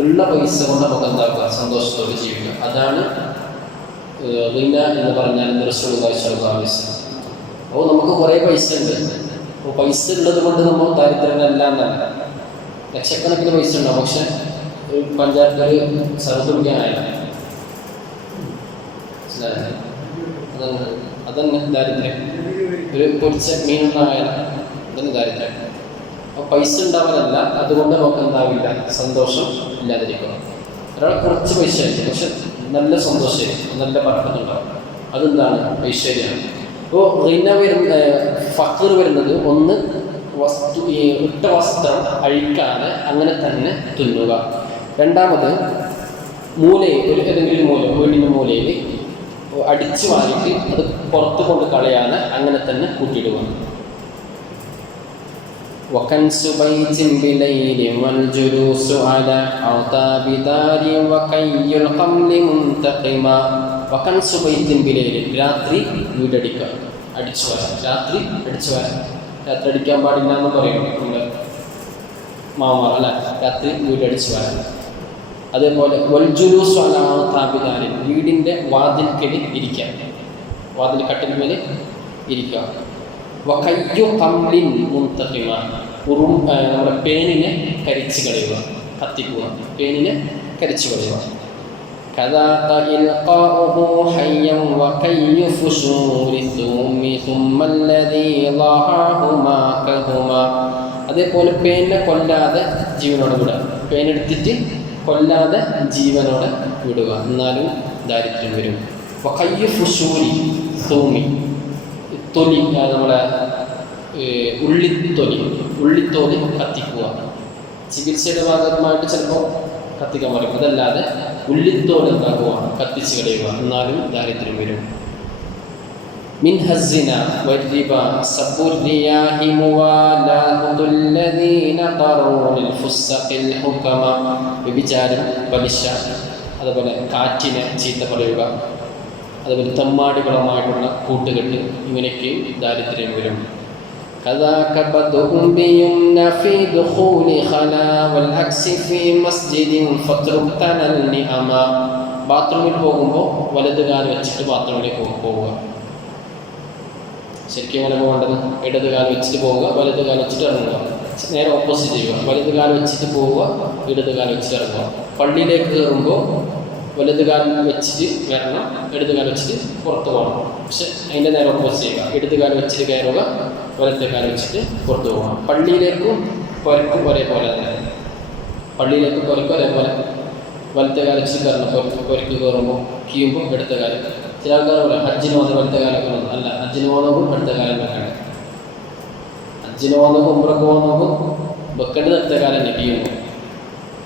ഉള്ള പൈസ കൊണ്ട് നമുക്ക് എന്താക്കുക? സന്തോഷത്തോടെ ജീവിക്കുക. അതാണ് ഗിന എന്ന് പറഞ്ഞാൽ റസൂലുള്ളാഹി സ്വല്ലല്ലാഹു അലൈഹി വസല്ലം. അപ്പോൾ നമുക്ക് കുറേ പൈസ ഉണ്ട്. അപ്പോൾ പൈസ ഉള്ളത് കൊണ്ട് നമ്മൾ ദാരിദ്ര്യമല്ല എന്നല്ല. ലക്ഷക്കണക്കിന് പൈസ ഉണ്ടാവും, പക്ഷെ പഞ്ചായത്തിൽ സർവ്വ കുടിക്കാനായില്ല. അതന്നെ ദാരിദ്ര്യം. ഒരു പൊരിച്ച മീനുണ്ടായാൽ അതന്നെ ദാരിദ്ര്യം. അപ്പോൾ പൈസ ഉണ്ടാവാനല്ല, അതുകൊണ്ട് നമുക്ക് എന്താവില്ല? സന്തോഷം ഇല്ലാതിരിക്കണം. ഒരാൾ കുറച്ച് പൈസ ആയിരിക്കും, പക്ഷെ നല്ല സന്തോഷമായിരിക്കും, നല്ല ബർക്കത്തുണ്ടാവും. അതെന്താണ്? ഐശ്വര്യമാണ്. അപ്പോൾ ഗിന ഫഖർ വരുന്നത് ഒന്ന് ഇട്ട വസ്ത്രം അഴിക്കാതെ അങ്ങനെ തന്നെ തുന്നുക. രണ്ടാമത് മൂലയിൽ ഏതെങ്കിലും മൂല, വീടിൻ്റെ മൂലയിൽ അടിച്ചു മാറിയിട്ട് അത് പുറത്ത് കൊണ്ട് കളയാതെ അങ്ങനെ തന്നെ കൂട്ടിയിടുക. وكنس بيت بليل والجلوس على أعتاب دار وكي القمل منتقما. وكنس بيت بليل രാത്രി വീടടിക്കുക, അടിച്ചു വരാം. രാത്രി അടിച്ചു വരാം. രാത്രി അടിക്കാൻ പാടില്ല എന്ന് പറയുന്നു നമ്മുടെ മാമാർ അല്ല. രാത്രി വീടടിച്ചു വരാം. അതേപോലെ വൽജുലൂസു അലാ അഅ്താബി ദാരി, വീടിൻ്റെ വാതിൽക്കൽ ഇരിക്കുക, വാതിൽ കട്ടിന്മേൽ ഇരിക്കുക. വകയ്യു ഖംലിൻ മുൻതഖിമ, നമ്മുടെ പേനിനെ കരിച്ചു കളയുക, കത്തിക്കുക, പേനിനെ കരിച്ചു കളയുക. കദാക ഇൽഖാഉഹു ഹയ്യൻ വകയ്യു ഫുശൂരി സുമി സുമ്മല്ലദീ ളഹഹുമാ കഹുമാ. അതേപോലെ പേനിനെ കൊല്ലാതെ ജീവനോടെ വിടുക. പേനെടുത്തിട്ട് കൊല്ലാതെ ജീവനോടെ വിടുക, എന്നാലും ദാരിദ്ര്യം വരും. വകയ്യു ഫുശൂരി സുമി, തൊലി, നമ്മളെ ഉള്ളിത്തോലി കത്തിക്കുക. ചികിത്സയുടെ ഭാഗമായിട്ട് ചിലപ്പോൾ കത്തിക്കാൻ പറയും. അതല്ലാതെ ഉള്ളിത്തോൽ എന്താക്കുക? കത്തിച്ച് കളയുക, എന്നാലും ദാരിദ്ര്യം വരും. മിൻഹസിന വരിബ സബുരിയാഹി മുവാലാഹുല്ലദീന ഖറൂനിൽ ഫുസ്ഖിൽ ഹുകമ. വ്യഭിചാരം, പലിശ, അതുപോലെ കാറ്റിനെ ചീത്ത പറയുക, അതുപോലെ തെമ്മാടികളുമായിട്ടുള്ള കൂട്ടുകെട്ട്, ഇങ്ങനെയൊക്കെ ദാരിദ്ര്യം വരും. كذاك بدء بيمن في دخول خلا والعكس في مسجد فاترك تنى النعما. ബാത്റൂമിൽ പോകുമ്പോൾ വലത് കാല് വെച്ചിട്ട് ബാത്റൂമിലേക്ക് പോവുക. ശരിക്കും എങ്ങനെ പോകേണ്ടത്? ഇടത് കാല് വെച്ചിട്ട് പോവുക, വലത് കാല് വെച്ചിട്ട് ഇറങ്ങുക. നേരെ ഓപ്പോസിറ്റ് ചെയ്യുക. വലത് കാല് വെച്ചിട്ട് പോവുക, ഇടത് കാല് വെച്ചിട്ട് ഇറങ്ങുക. പള്ളിയിലേക്ക് കയറുമ്പോൾ വലത് കാല് വെച്ചിട്ട് വരണം, ഇടത് കാല് വെച്ചിട്ട് പുറത്ത് പോകണം. പക്ഷെ അതിൻ്റെ നേരെ ഓപ്പോസിറ്റ് ചെയ്യുക. ഇടത് കാല് വെച്ചിട്ട് കയറുക, വലത്തെ കാല് വെച്ചിട്ട് പുറത്ത് പോകണം. പള്ളിയിലേക്കും പുരക്കും ഒരേപോലെ തന്നെ. പള്ളിയിലേക്ക് പുരക്കും ഒരേപോലെ. വലത്തെ കാല് വെച്ചിട്ട് കയറണം. പുരക്ക് കയറുമ്പോൾ കീയുമ്പോൾ ഇടത്തെ കാല്. ചില ആൾക്കാർ പറയാം ഹജ്ജിന് പോകുന്ന വലത്തെ കാലൊക്കെ അല്ല, ഹജ്ജിന് പോകുന്നതും ഇടത്തെ കാലം വെക്കണം. ഹജ്ജിന് പോകുന്നതും ഉംറക്ക് പോകുന്നതും വെക്കേണ്ടത് ഇടത്തെ കാലം തന്നെ കീയുമ്പോൾ.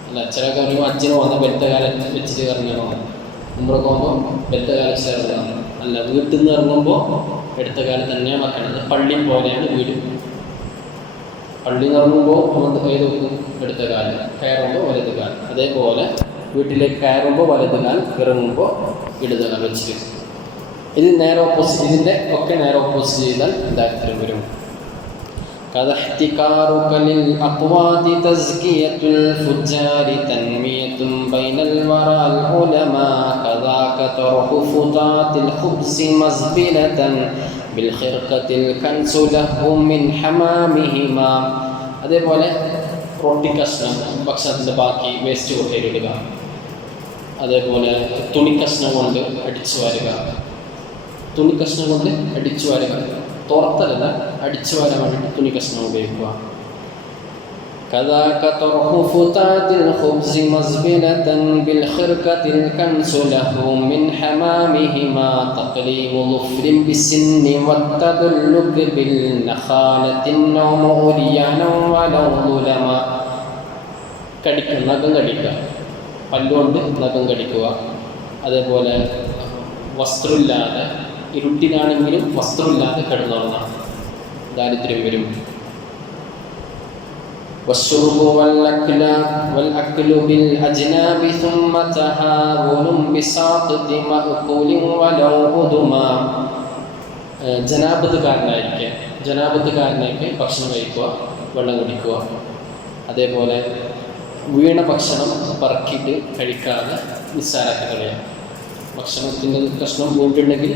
അല്ല, ചില കാര്യം ഹജ്ജിന് പോകുന്ന വലത്തെ കാലം വെച്ചിട്ട് ഇറങ്ങണം, ഉംറക്ക് പോകുമ്പോൾ വലത്തെ കാലം വെച്ചിട്ട് ഇറങ്ങണം. അല്ല, വീട്ടിൽ നിന്ന് ഇറങ്ങുമ്പോൾ ഇടത്തെ കാലം തന്നെയാണ് വെക്കേണ്ടത്. പള്ളി പോലെയാണ് വീട്. പള്ളിയിൽ നിന്ന് ഇറങ്ങുമ്പോൾ നമ്മൾ ഏത് വെക്കും? ഇടത്തെ കാലം. കയറുമ്പോൾ വലത് കാലം. അതേപോലെ വീട്ടിലേക്ക് കയറുമ്പോൾ വലത് കാലം, ഇറങ്ങുമ്പോൾ ഇടത് കാലം വെച്ചിട്ട്. ഇത് നേരെ ഓപ്പോസിറ്റ്, ഇതിൻ്റെ ഒക്കെ നേരെ ഓപ്പോസിറ്റ് ചെയ്താൽ ദാരിദ്ര്യം വരും. كذاحتكارك للأقوات تزكية الفجار تنمية بين الورى العلماء كذاك طرح فتات الخبز مزبلة بالخرقة الكنس لهم من حمامهما. അതേപോലെ റൊട്ടി കഷ്ണം, ഭക്ഷണത്തിൻ്റെ ബാക്കി വേസ്റ്റ് കൊണ്ടിടുക. അതേപോലെ തുണിക്കഷ്ണം കൊണ്ട് അടിച്ചു വാരുക. തുണിക്കഷ്ണം കൊണ്ട് അടിച്ചു വാരുക, തോർത്തലല്ല, അടിച്ചു വാരാൻ വേണ്ടിയിട്ട് തുണിക്കഷ്ണം ഉപയോഗിക്കുക. كذاك طرح فتات الخبز مزبلة بالخرقة الكنس له من حمامهما تقليم ظفر بالسن والتدلك بالنخالة النوم عريانا ولو ظلما. കടിക്കുക, നഖം കടിക്കുക, പല്ലുകൊണ്ട് നഖം കടിക്കുക. അതേപോലെ വസ്ത്രമില്ലാതെ, ഇരുട്ടിനാണെങ്കിലും വസ്ത്രമില്ലാതെ കിടന്നുറങ്ങാം, ദാരിദ്ര്യം വരും. والشرب والأكل بالأجناب ثم تهاون بساطة مأكول ولو أدما. ജനാപത്തുകാരനായിരിക്കെ ഭക്ഷണം കഴിക്കുക, വെള്ളം കുടിക്കുക. അതേപോലെ വീണ ഭക്ഷണം പറക്കിയിട്ട് കഴിക്കാതെ നിസ്സാരാക്കി കളയാം. ഭക്ഷണത്തിൻ്റെ കഷ്ണം വീണ്ടുണ്ടെങ്കിൽ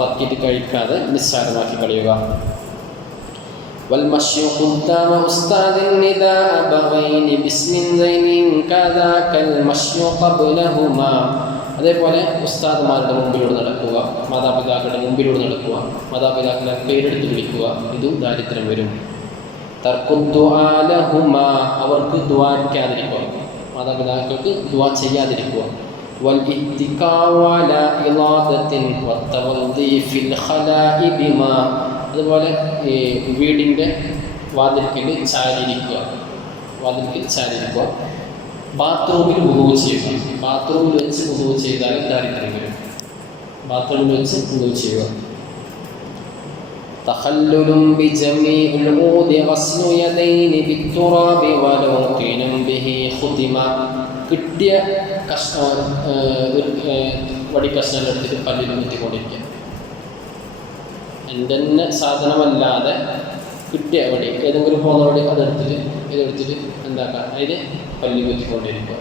പറക്കിയിട്ട് കഴിക്കാതെ നിസ്സാരമാക്കി കളയുക. والمشي قدام أستاذ النداء بغين باسم زين كذاك المشي قبلهما. അതേപോലെ ഉസ്താദുമാരുടെ മുമ്പിലൂടെ നടക്കുക, മാതാപിതാക്കളുടെ മുമ്പിലൂടെ നടക്കുക, മാതാപിതാക്കളെ പേരെടുത്ത് വിളിക്കുക. ഇതും ദാരിദ്ര്യം വരും. തർക്കുദ്ദുആലഹുമ, അവർക്ക് ദുആക്കാതിരിക്കുക, മാതാപിതാക്കൾക്ക് ദുആ ചെയ്യാതിരിക്കുക. വൽഇത്തികാഉ അലാ ഇളാദത്തിൻ വത്തവദ്ദി ഫിൽ ഖലാഇ ബിമാ. അതുപോലെ വീടിൻ്റെ വാതിൽക്കൽ ചാരിയിരിക്കുക, ബാത്റൂമിൽ വുളൂ ചെയ്യുക. ബാത്റൂമിൽ വെച്ച് വുളൂ ചെയ്താൽ ദാരിദ്ര്യം വരും. ബാത്റൂമിൽ വെച്ച് വുളൂ ചെയ്യുക. തഖല്ലുലും ബിജമീഇൽ ഊദി ഗസ്ലു യദൈനി ബിത്തുറാബി വലൗ ഖീനം ബിഹി ഖുതിമ. കിട്ടിയ വടിക്കഷ്ണം എടുത്തിട്ട് പല്ലിൽ കുത്തിക്കൊണ്ടിരിക്കുക. എന്തെന്നെ സാധനമല്ലാതെ കിട്ടിയ വടി, ഏതെങ്കിലും പോകുന്ന വടി ഇതെടുത്തിട്ട് എന്താക്കാം, അതിന് പല്ലി കുത്തിക്കൊണ്ടിരിക്കുക.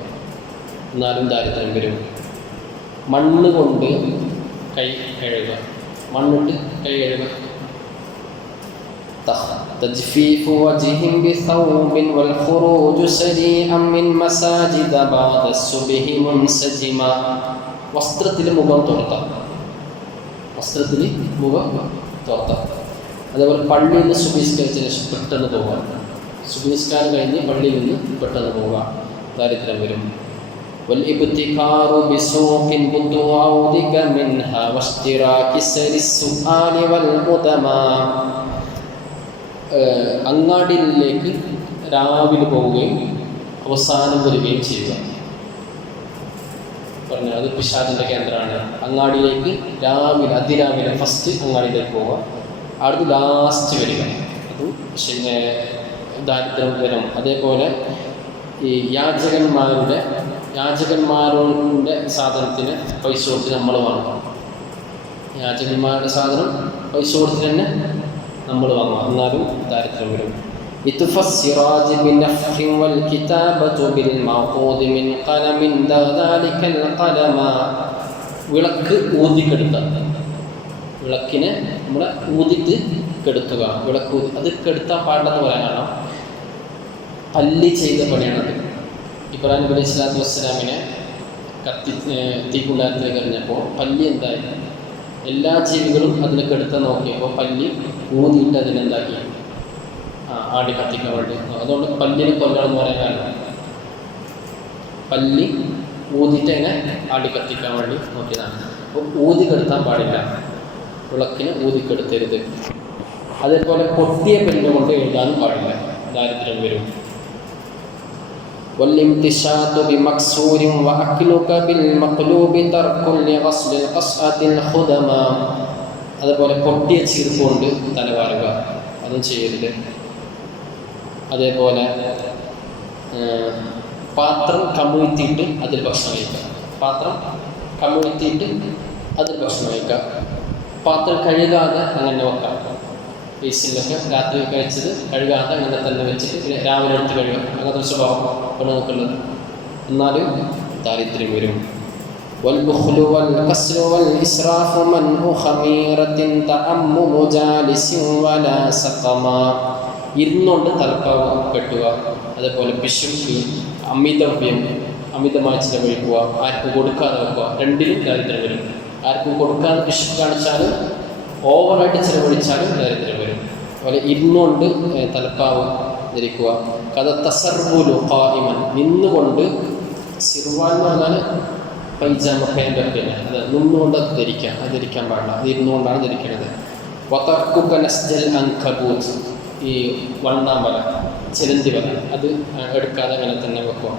എന്നാലും ദാരിദ്ര്യം വരും. മണ്ണ് കൊണ്ട് കൈ കഴുകുക, മണ്ണിട്ട് കൈ കഴുകുക. تجفيف وجه بثوب والخروج سريعا من مساجد بعد الصبح منسجما. വസ്ത്രത്തിൽ മുഖം തോർത്താം, അതേപോലെ പള്ളിയിൽ നിന്ന് സുബഹിസ്കരിച്ചതിന് ശേഷം പെട്ടെന്ന് പോവുക. സുബഹിസ്കാരം കഴിഞ്ഞ് പള്ളിയിൽ നിന്ന് പെട്ടെന്ന് പോവുക, ദാരിദ്ര്യം വരും. والابتكار بسوق بطوعك منها واشتراك سر السؤال والقدما. അങ്ങാടിയിലേക്ക് രാവിലെ പോവുകയും അവസാനം വരികയും ചെയ്യുക. പറഞ്ഞാൽ അത് പിശാചിൻ്റെ കേന്ദ്രമാണ്. അങ്ങാടിയിലേക്ക് രാവിലെ, അതിരാവിലെ ഫസ്റ്റ് അങ്ങാടിയിലേക്ക് പോവുക, അവിടുന്ന് ലാസ്റ്റ് വരിക. അത് ദാരിദ്ര്യം വരും. അതേപോലെ ഈ യാചകന്മാരുടെ സാധനത്തിന് പൈസ കൊടുത്ത് നമ്മൾ വാങ്ങുക. യാചകന്മാരുടെ സാധനം പൈസ കൊടുത്ത് തന്നെ നമ്മൾ വാങ്ങുക, എന്നാലും ദാരിദ്ര്യം വരും. إطفى السراج بنفخ والكتابة بالمعقود من قلم ذلك القلم. വിളക്ക് ഊതിക്കെടുത്ത, വിളക്കിനെ നമ്മൾ ഊതിട്ട് കെടുത്തുക. വിളക്ക് ഊതി അത് കെടുത്താൻ പാടില്ലെന്ന് പറയാൻ കാരണം പല്ലി ചെയ്ത പണിയാണത്. ഇബ്രാഹിം നബി സ്വല്ലല്ലാഹു അലൈഹി വസല്ലമിനെ തീക്കുണ്ടാരത്തിലേക്ക് എറിഞ്ഞപ്പോൾ പല്ലി എന്തായി? എല്ലാ ജീവികളും അതിനെ കെടുത്താൻ നോക്കിയപ്പോൾ പല്ലി ഊതിയിട്ട് അതിനെന്താക്കി? ആടി കത്തിക്കാൻ വേണ്ടി. അതുകൊണ്ട് പല്ലിനെ കൊല്ലണമെന്ന് പറയാൻ കാരണം പല്ലി ഊതിയിട്ട് അതിനെ ആടി കത്തിക്കാൻ വേണ്ടി നോക്കിയതാണ്. അപ്പോൾ ഊതി കെടുത്താൻ പാടില്ല, വിളക്കിന് ഊതിക്കെടുത്തരുത്. അതേപോലെ പൊട്ടിയ പെണ്ണ് കൊണ്ട് എഴുതാനും പാടില്ല, ദാരിദ്ര്യം വരും. والامتشاط بمكسور وأكلك بالمقلوب ترك لغسل القصعة الخدما. അതുപോലെ പൊട്ടിയ ചീർപ്പ് കൊണ്ട് തലവാരുക, അതും ചെയ്യരുത്. അതേപോലെ പാത്രം കമിഴ്ത്തിയിട്ട് അതിൽ ഭക്ഷണം കഴിക്കുക. പാത്രം കമിഴ്ത്തിയിട്ട് അതിൽ ഭക്ഷണം കഴിക്കുക. പാത്രം കഴുകാതെ അങ്ങനെ വെക്കാം. ബേസിലൊക്കെ രാത്രി കഴിച്ചത് കഴുകാതെ അങ്ങനെ തന്നെ വെച്ചിട്ട് രാവിലെ എടുത്ത് കഴുകാം. അങ്ങനത്തെ ഒരു സ്വഭാവം നോക്കുന്നത്. എന്നാലും ദാരിദ്ര്യം വരും. والبخل والكسل والإسراف منع خميرة تأمم جالس ولا سقما. ഇരുന്നുകൊണ്ട് തലപ്പാവ് കെട്ടുക. അതേപോലെ പിശുക്ക്, അമിതവ്യം, അമിതമായി ചിലവഴിക്കുക, ആർക്കും കൊടുക്കാതെ വെക്കുക. രണ്ടിലും ദാരിദ്ര്യം വരും. ആർക്കും കൊടുക്കാതെ പിശുക്ക് കാണിച്ചാലും ഓവറായിട്ട് ചിലവഴിച്ചാലും ദാരിദ്ര്യം വരും. അതുപോലെ ഇരുന്നുകൊണ്ട് തലപ്പാവ് ധരിക്കുക. കഥ തസർവുലു ഖായിമൻ, നിന്നുകൊണ്ട്. സിർവാൻ എന്ന് പറഞ്ഞാൽ പൈജാമ പാൻ്റൊക്കെ അത് നിന്നുകൊണ്ട് ധരിക്കാം. അത് ധരിക്കാൻ പാടില്ല, അത് ഇരുന്നുകൊണ്ടാണ് ധരിക്കുന്നത്. വതർക്കുക നസ്ജൽ അൻകബൂത്ത്, ഈ വണ്ണാമല, ചിലന്തി വല, അത് എടുക്കാതെ അങ്ങനെ തന്നെ വെക്കുക.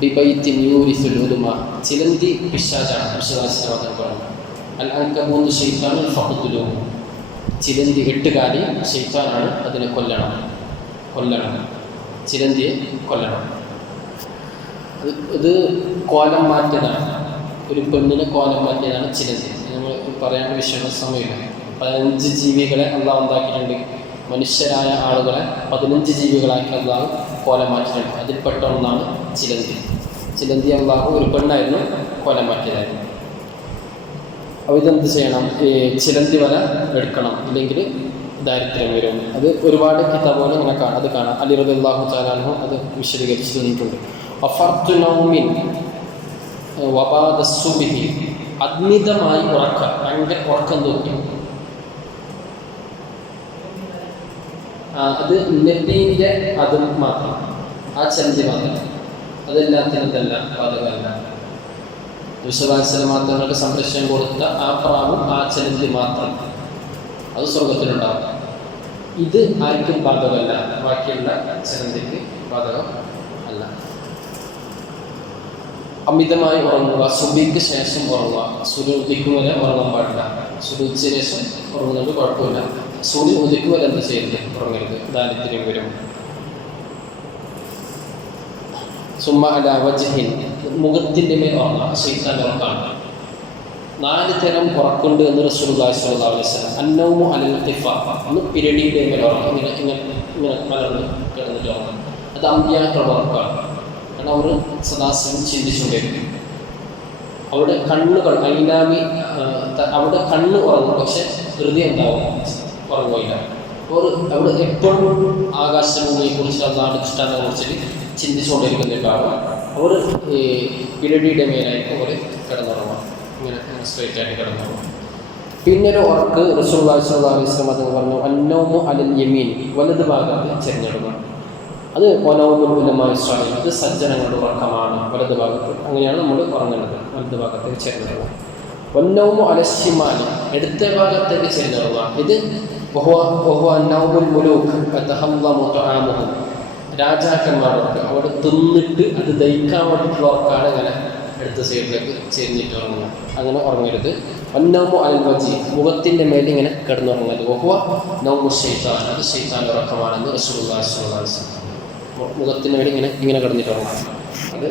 ബിബൈത്തിൻ യൂരിസുൽ ഉദുമ, ചിലന്തി പിശാചാണ്, വിശ്വാസവാദം പറഞ്ഞു. അൽ അൻകബൂത്ത് ശൈത്താനുൽ ഫഖ്തുലു, ചിലന്തി എട്ടുകാലി ശൈത്താനാണ്, അതിനെ കൊല്ലണം. ചിലന്തിയെ കൊല്ലണം. ഇത് കോലം മാറ്റിയതാണ്, ഒരു പെണ്ണിനെ കോലം മാറ്റിയതാണ് ചിലന്തി. നമ്മൾ പറയാനുള്ള വിഷയമുള്ള സമയമില്ല. 15 ജീവികളെ അള്ളാഹു ഉണ്ടാക്കിയിട്ടുണ്ട്. മനുഷ്യരായ ആളുകളെ 15 ജീവികളാക്കി അള്ളാഹു കോലം മാറ്റിയിട്ടുണ്ട്. അതിൽപ്പെട്ട ഒന്നാണ് ചിലന്തി അള്ളാഹു ഒരു പെണ്ണായിരുന്നു, കോലം മാറ്റിയതായിരുന്നു. അപ്പോൾ ഇതെന്ത് ചെയ്യണം? ഈ ചിലന്തി വല എടുക്കണം, ഇല്ലെങ്കിൽ ദാരിദ്ര്യം വരും. അത് ഒരുപാട് കിതാബുകൾ ഇങ്ങനെ അത് കാണാം. അലി റളിയല്ലാഹു തആല അൻഹു അത് വിശദീകരിച്ച് തന്നിട്ടുണ്ട്. വഫർതു നൗമിൻ വബാദ സുബ്ഹി, അദ്മിതമായി ഉറക്കം, ഭയങ്കര ഉറക്കം തോന്നി. അത് നബീൻ്റെ അത് മാത്രം, ആ ചിലന്തി മാത്രം, അതെല്ലാത്തിനല്ല ബാധകമല്ല. വിശ്വാസമാത്രങ്ങൾക്ക് സംരക്ഷണം കൊടുത്ത ആ പ്രാവും ആ ചിലന്തി മാത്രം, അത് സ്വർഗത്തിലുണ്ടാവും. ഇത് ആർക്കും ബാധകമല്ല, ബാക്കിയുള്ള ചിലന്തിക്ക് ബാധകം അല്ല. അമിതമായി ഉറങ്ങുക, സുബിക്ക് ശേഷം ഉറങ്ങുക. സൂര്യൻ ഉദിക്കും വരെ ഉറങ്ങാൻ പാടില്ല. സൂര്യൻ ഉദിച്ചതിന് ശേഷം ഉറങ്ങുന്നത് കുഴപ്പമില്ല. സൂര്യൻ ഉദിക്കും വരെ എന്ത് ചെയ്യരുത്? ഉറങ്ങരുത്, ദാരിദ്ര്യം വരും. സുമ്മ അലാ വജ്ഹിൻ, മുഖത്തിൻ്റെ മേൽ ഉറങ്ങുക. ശൈത്താൻ ഉറക്കാണ്. 4 തരം ഉറക്കുണ്ട് എന്ന് റസൂലുള്ളാഹി സ്വല്ലല്ലാഹു അലൈഹി വസല്ലം. അന്നൗമു അലൽ ഖിഫാ, ഒന്ന് പിരടിയുടെ മേൽ ഉറങ്ങുക, ഇങ്ങനെ മലർന്ന് കിടന്നിട്ട് ഉറങ്ങുക. അത് അമ്പിയാക്കളുടെ ഉറക്കാണ്. കാരണം അവർ സദാസമയം ചിന്തിച്ചുകൊണ്ടിരിക്കും. അവിടെ കണ്ണുകൾ ഐനാമി, അവിടെ കണ്ണ് ഉറങ്ങും, പക്ഷെ ഹൃദയം ഉണ്ടാവും, ഉറങ്ങുകയില്ല. അവിടെ എപ്പോഴും ആകാശഭൂമിയെക്കുറിച്ച്, അള്ളാഹുവിൻ്റെ ദൃഷ്ടാന്തത്തെക്കുറിച്ച് ചിന്തിച്ചുകൊണ്ടിരിക്കുന്നുണ്ടാവും. അവർ ഈ പിരടിയുടെ മേലായിട്ട് അവർ കിടന്നുറങ്ങുക, ഇങ്ങനെ സ്ട്രൈറ്റ് ആയിട്ട് കിടന്നുറങ്ങുക. പിന്നൊരു ഉറക്ക് റസൂലുള്ളാഹി സ്വല്ലല്ലാഹു അലൈഹി വസല്ലം അത് പറഞ്ഞു, അന്നൗമു അലൽ യമീൻ, വലത് ഭാഗത്ത് ചെരിഞ്ഞിടുക. അത് ഒനൗമുൽ ഉലമാഇ സ്വാലിഹീൻ, അത് സജ്ജനങ്ങളുടെ ഉറക്കമാണ്, വലത് ഭാഗത്ത്. അങ്ങനെയാണ് നമ്മൾ ഉറങ്ങേണ്ടത്, വലത് ഭാഗത്തേക്ക് ചെരിഞ്ഞിടുക. വന്നൗമു അലൽ ശിമാലി, ഇടത്തെ ഭാഗത്തേക്ക് ചെരിഞ്ഞിടുക. ഇത് വഹുവ നൗമുൽ മുലൂക്ക് വതഹല്ലമു തആമുഹും, രാജാക്കന്മാർക്ക് അവിടെ തിന്നിട്ട് അത് ദഹിക്കാൻ വേണ്ടിയിട്ടുള്ള ഉറക്കാണ്. ഇങ്ങനെ അടുത്ത സൈഡിലേക്ക് ചെരിഞ്ഞിട്ട് ഉറങ്ങുക, അങ്ങനെ ഉറങ്ങരുത്. വന്നൗമു അലൽ വജ്ഹി, മുഖത്തിൻ്റെ മേലെ ഇങ്ങനെ കിടന്നുറങ്ങരുത്. വഹുവ നൗമു ശൈത്താൻ, അത് ശൈത്താൻ്റെ ഉറക്കമാണെന്ന് റസൂലുള്ളാഹി സ്വല്ലല്ലാഹു അലൈഹി വസല്ലം. മുഖത്തിൻ്റെ മേലെ ഇങ്ങനെ കിടന്നിട്ട് ഉറങ്ങുക, അത്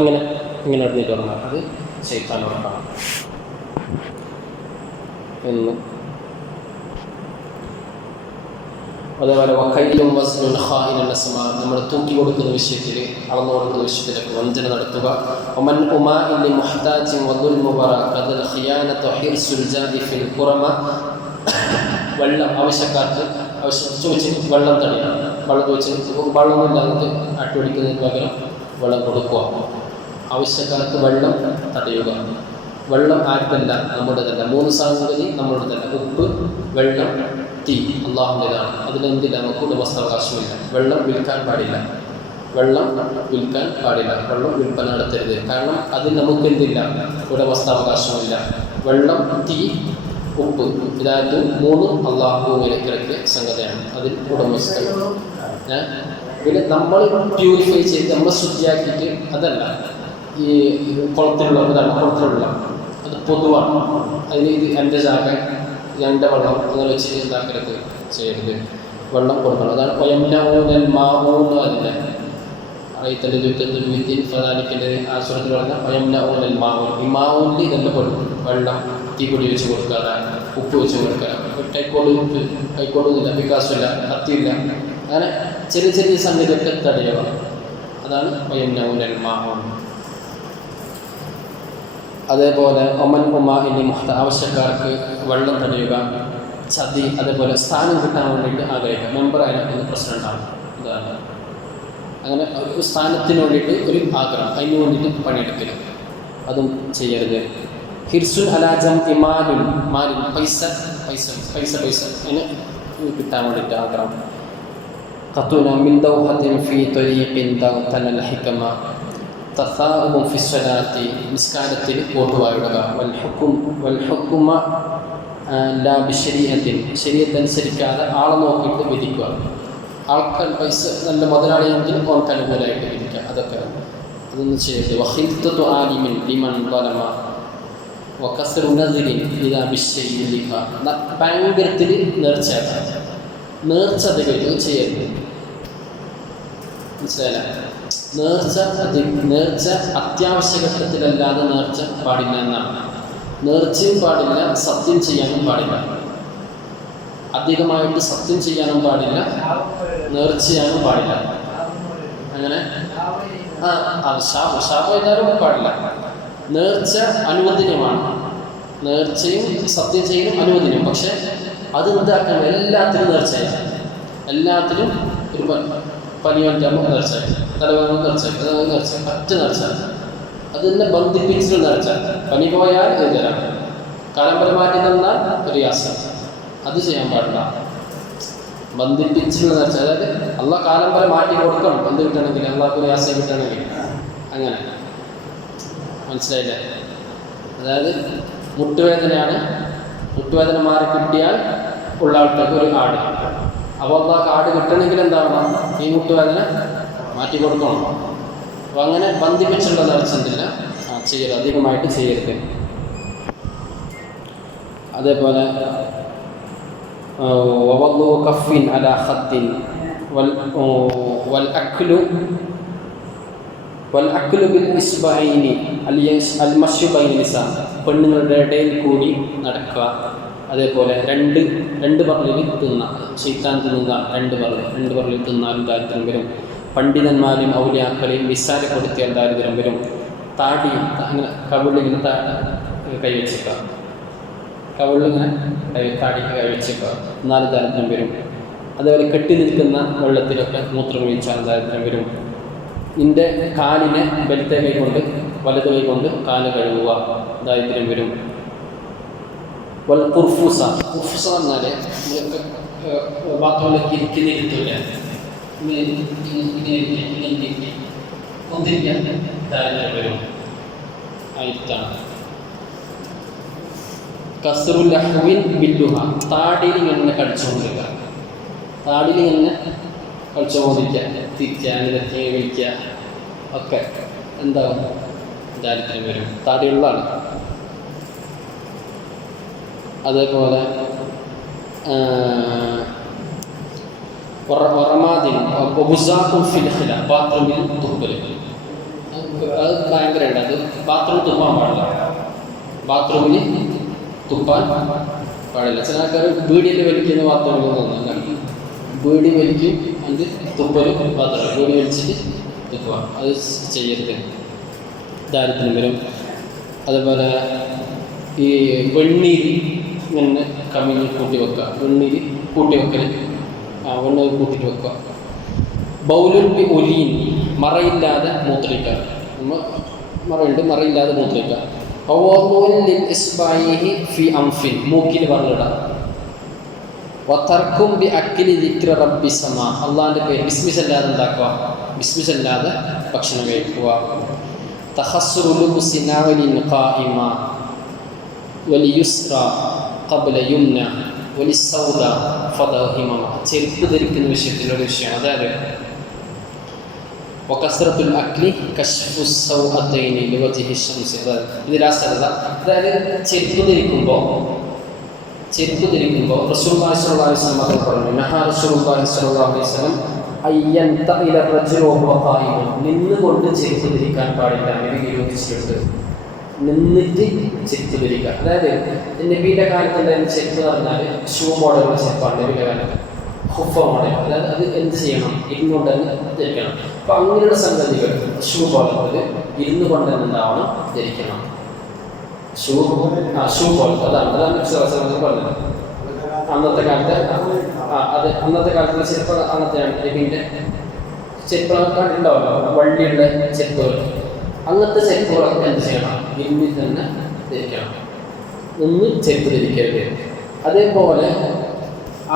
ഇങ്ങനെ ഇങ്ങനെ കിടന്നിട്ട് ഉറങ്ങുക, അത് ശൈത്താൻ്റെ ഉറക്കമാണ് എന്ന് അതേപോലെ വഖൈലും വസ്ലുൻ ഖായിനൻ അസ്മാ, നമ്മൾ തൂക്കി കൊടുക്കുന്ന വിഷയത്തിൽ, അളന്നു കൊടുക്കുന്ന വിഷയത്തിലൊക്കെ വഞ്ചന നടത്തുക. ഒമൻ ഉമാഇൻ മുഹ്താജിൻ വദുൽമു വറഖദൽ ഖിയാനതു ഹിർസുൽ ജാദി ഫിൽ ഖുറമ, വെള്ളം ആവശ്യക്കാർക്ക് ചോദിച്ച് വെള്ളം തടയുക. വെള്ളം ചോദിച്ച് വെള്ളമൊന്നുമില്ലാതെ അട്ടുപിടിക്കുന്നതിന് പകരം വെള്ളം കൊടുക്കുക. ആവശ്യക്കാർക്ക് വെള്ളം തടയുക. വെള്ളം ആർക്കല്ല, നമ്മുടേതല്ല. 3 സംഗതി നമ്മുടേതല്ല. ഉപ്പ്, വെള്ളം, തീ അള്ളാഹുവിൻ്റെതാണ്. അതിലെന്തില്ല, നമുക്ക് ഉടമസ്ഥാവകാശമില്ല. വെള്ളം വിൽക്കാൻ പാടില്ല. വെള്ളം വിൽക്കാൻ പാടില്ല. വെള്ളം വിൽപ്പന നടത്തരുത്. കാരണം അതിൽ നമുക്ക് എന്തില്ല, ഉടമസ്ഥാവകാശമില്ല. വെള്ളം, തീ, ഉപ്പ്, ഇതായത് 3 അള്ളാഹു വിലക്കിറക്കിയ സംഗതിയാണ്. അതിൽ ഉടമസ്ഥ. പിന്നെ നമ്മൾ പ്യൂരിഫൈ ചെയ്ത് നമ്മൾ ശുദ്ധിയാക്കിയിട്ട് അതല്ല, ഈ കുളത്തിലുള്ള കുളത്തിലുള്ള അത് പൊതുവാണ്. അതിന് ഇത് എൻ്റെ ജാഗ, എൻ്റെ വെള്ളം അങ്ങനെ വെച്ച് എന്താക്കരുത്, ചെയ്യരുത്. വെള്ളം കൊടുക്കണം. അതാണ് പയംനഊനൽ മാഊന്ന് അതിൻ്റെ റൈത്തൻ്റെ വിത്തിൻ ഫദാലിക്കിൻ്റെ ആശ്രമത്തിൽ പറഞ്ഞ പയംനഊനൽ മാഊൻ. ഈ മാഊനിൽ ഇതെല്ലാം കൊടുക്കും. വെള്ളം തീപ്പൊടി വെച്ച് കൊടുക്കാതെ, ഉപ്പ് വെച്ച് കൊടുക്കാതെ, കൈക്കോടൊന്നുമില്ല, വികാസമില്ല, കത്തിയില്ല, അങ്ങനെ ചെറിയ ചെറിയ സംഗതിയൊക്കെ തടയുക. അതാണ് പയംനഊനൽ മാഊൻ. അതേപോലെ ഒമൻ ഉമാ ഇനി മുഹ്ത, ആവശ്യക്കാർക്ക് വെള്ളം തടയുക. ചതി, അതേപോലെ സ്ഥാനം കിട്ടാൻ വേണ്ടിയിട്ട് ആഗ്രഹിക്കുക. മെമ്പർ അതിനകത്ത് പ്രസിഡൻ്റാണ്. ഇതാണ് അങ്ങനെ ഒരു സ്ഥാനത്തിന് വേണ്ടിയിട്ട് ഒരു ആഗ്രഹം, അതിന് വേണ്ടിയിട്ട് പണിയെടുക്കൽ, അതും ചെയ്യരുത്. ഹിർസുൻ അലാജം ഇമാലുൻ, മാലിൻ പൈസ പൈസ പൈസ പൈസ അതിന് കിട്ടാൻ വേണ്ടിയിട്ട് ആഗ്രഹം. ഖത്തുന മിൻ ദൗഹത്തിൻ ഫീ ത്വരീഖിൻ തനൽ ഹികമ തസാഉബുൻ ഫി സ്വലാത്തി, നിസ്കാരത്തിൽ കോട്ടുവായിടുക. വൽ ഹുക്കുമ ലാ ബിശരീഅത്തിൻ, ശരീഅത്തനുസരിക്കാതെ ആളെ നോക്കിയിട്ട് വിധിക്കുക. ആൾക്കാർ പൈസ നല്ല മുതലാളിയെങ്കിൽ ഓർക്ക് അനുകൂലമായിട്ട് വിധിക്കുക. അതൊക്കെ അതൊന്നും ചെയ്യരുത്. വഖിൽതതു ആലിമിൻ ലിമൻ ളലമ വകസ്റു നസ്രിൻ ഇദാ ബിശൈഇ, ഭയങ്കരത്തിൽ നേർച്ച അധികം ചെയ്യരുത്. മനസ്സിലായില്ല? നേർച്ച അത്യാവശ്യ ഘട്ടത്തിലല്ലാതെ നേർച്ച പാടില്ല എന്നാണ്. നേർച്ചയും പാടില്ല, സത്യം ചെയ്യാനും പാടില്ല. അധികമായിട്ട് സത്യം ചെയ്യാനും പാടില്ല, നേർച്ചയാനും പാടില്ല. അങ്ങനെ ശാപം ചെയ്താലും പാടില്ല. നേർച്ച അനുവദനീയമാണ്. നേർച്ചയും സത്യം ചെയ്യലും അനുവദനീയം. പക്ഷെ അത് എന്താക്കണം, എല്ലാത്തിനും നേർച്ചയാണ്. എല്ലാത്തിനും ഒരു പനിയൊറ്റാകുമ്പോൾ നേർച്ച, തലവേദന നേർച്ച, നേർച്ച, ഒറ്റ നേർച്ച, അതെല്ലാം ബന്ധിപ്പിച്ചിട്ട് നേർച്ച. പനി പോയാൽ എതിരാണ്, കാലംപരമാറ്റി തന്നാൽ പ്രയാസം, അത് ചെയ്യാൻ പാടില്ല. ബന്ധിപ്പിച്ചിട്ടുള്ള നേർച്ച, അതായത് അള്ളാഹ് കാലംപരം മാറ്റി കൊടുക്കണം. എന്ത് കിട്ടണമെങ്കിൽ, അള്ളാഹ് പ്രയാസം കിട്ടണമെങ്കിൽ, അങ്ങനെ. മനസ്സിലായില്ലേ? അതായത് മുട്ടുവേദനയാണ്, മുട്ടുവേദന മാറി കിട്ടിയാൽ ഉള്ള ആൾക്കാർക്ക് ഒരു ആട്. അപ്പോൾ അള്ളാഹ് ആട് കിട്ടണമെങ്കിൽ എന്താവണം, ഈ മുട്ടുവേദന മാറ്റി കൊടുക്കണം. അപ്പോൾ അങ്ങനെ ബന്ധിപ്പിച്ചുള്ള നേർച്ചന്തില്ല ചെയ്യരുത്, അധികമായിട്ട് ചെയ്യരുത്. അതേപോലെ കഫിൻ അല ഖത്തിൻ വൽ അക്ലു ബിൽ ഇസ്ബഅൈനി അൽ മശ്യു ബൈന നിസാ, പെണ്ണുങ്ങളുടെ ഇടയിൽ കൂടി നടക്കുക. അതേപോലെ രണ്ട് പറലിൽ തിന്ന, ശൈത്താൻ തിന്നുക. രണ്ട് പറലിൽ തിന്നാലും ദാരിദ്ര്യം വരും. പണ്ഡിതന്മാരെയും ഔലിയാക്കളെയും നിസ്സാരപ്പെടുത്തിയാൽ ദാരിദ്ര്യം വരും. താടിയും അങ്ങനെ കവിളിങ്ങനെ കൈവച്ചേക്കുക, കവിളിങ്ങനെ താടിക്ക് കൈവച്ചേക്കുക, എന്നാലും ദാരിദ്ര്യം വരും. അതേപോലെ കെട്ടി നിൽക്കുന്ന വെള്ളത്തിലൊക്കെ മൂത്രമൊഴിച്ചാൽ ദാരിദ്ര്യം വരും. നിൻ്റെ കാലിനെ വലത്തെ കൈ കൊണ്ട് വലത് കൈ കൊണ്ട് കാല് കഴുകുക, ദാരിദ്ര്യം വരും. കുർഫുസ എന്നാൽ ബാത്റൂമിലേക്ക് ഇരിക്കുന്നില്ല, ഒന്നിരിക്കാൻ ദാരിദ്ര്യം വരും. ആയിട്ടാണ് കസ്റുൽ ലഹ്വിൻ ബില്ലുഹ, താടിയിൽ ഇങ്ങനെ കളിച്ചുകൊണ്ടിരിക്കുക, താടിയിൽ ഇങ്ങനെ കളിച്ചുകൊണ്ടിരിക്കുക, തിരിക്കുക, അങ്ങനെ വിളിക്കുക ഒക്കെ എന്താകും, ദാരിദ്ര്യം വരും. താടിയുള്ള ആൾ. അതേപോലെ ബാത്റൂമിൽ തുപ്പല്, അത് ഭയങ്കരമുണ്ട്. അത് ബാത്റൂമിൽ തുപ്പാൻ പാടില്ല, ബാത്റൂമിൽ തുപ്പാൻ പാടില്ല. ചില ആൾക്കാർ വീടിൽ വലിക്കുന്ന ബാത്റൂമിൽ തോന്നുന്നില്ല, വീടി വലിക്കും, അത് തുപ്പലും മാത്രം വീടി വലിച്ചിട്ട് തുപ്പുക, അത് ചെയ്യരുത്, ദാരിദ്ര്യം വരും. അതുപോലെ ഈ വെണ്ണീര് ഇങ്ങനെ കമ്മിൽ കൂട്ടി വെക്കുക, വെണ്ണീര് കൂട്ടി വെക്കൽ, വെണ്ണീർ കൂട്ടിയിട്ട് വെക്കുക. ബൗലുൽ ഒലീൻ, മറയില്ലാതെ മൂത്രിക്കുക, മറയുണ്ട്, മറയില്ലാതെ മൂത്രിക്കുക. ഫി അംഫിൻ, മൂക്കിൽ വറലിടാം. വതർക്കും ബി അക്ലി ദിക്ര റബ്ബി സമാ, അള്ളാഹിൻ്റെ പേര് ബിസ്മില്ലാതെ ഉണ്ടാക്കുക, ബിസ്മില്ലാതെ ഭക്ഷണം കഴിക്കുക. തഖസ്സുറു സിനാവലിൻ ഖായിമ വലിയുസ്റ ഖബ്ല യുംന വലിസൗദ ഫദഹിമ, ചെരുപ്പ് ധരിക്കുന്ന വിഷയത്തിലുള്ള വിഷയം. അതായത് വകസ്റത്തുൽ അക്ലി കശ്ഫു സൗഅത്തൈനി ലിവജ്ഹി ശംസി, ഇതിലാ സ്ഥലത. അതായത് ചെരുപ്പ് ധരിക്കുമ്പോൾ റസൂലുള്ളാഹി സ്വല്ലല്ലാഹു അലൈഹി വസല്ലം പറഞ്ഞു, നഹാ റസൂലുള്ളാഹി സ്വല്ലല്ലാഹു അലൈഹി വസല്ലം അയ്യൻതഇല റജുലു വഹുവ ഖായിമുൻ, നിന്നുകൊണ്ട് ചെരുപ്പ് ധരിക്കാൻ പാടില്ല, നബി നിരോധിച്ചിട്ടുണ്ട്. നിന്നിട്ട് ചെരുപ്പ് ധരിക്കുക. അതായത് നബിയുടെ കാലത്തുണ്ടായിരുന്ന ചെരുപ്പ് എന്ന് പറഞ്ഞാൽ ഷൂ മോഡലുള്ള ചെരുപ്പാണ് നബിയുടെ കാലത്ത്, ഹുഫ മോഡൽ. അതായത് അത് എന്ത് ചെയ്യണം, ഇരുന്നുകൊണ്ട് തന്നെ ധരിക്കണം. അപ്പം അങ്ങനെയുള്ള സംഗതികൾ ഷൂ പോലത്തത് ഇരുന്നു കൊണ്ട് തന്നെ ഉണ്ടാവണം, ധരിക്കണം. ഷൂ പോലത്തെ അതാണ് പറഞ്ഞത്. അന്നത്തെ കാലത്തുള്ള ചെരുപ്പ് അങ്ങനത്തെയാണ്. നബിൻ്റെ ചെരുപ്പ് ഉണ്ടാവല്ലോ, വള്ളിയുള്ള ചെരുപ്പുകൾ, അങ്ങനത്തെ ചെരുപ്പുകളൊക്കെ എന്ത് ചെയ്യണം, ഇരുന്നിൽ തന്നെ ധരിക്കണം, നിന്ന് ചെരുപ്പ് ധരിക്കരുത്. അതേപോലെ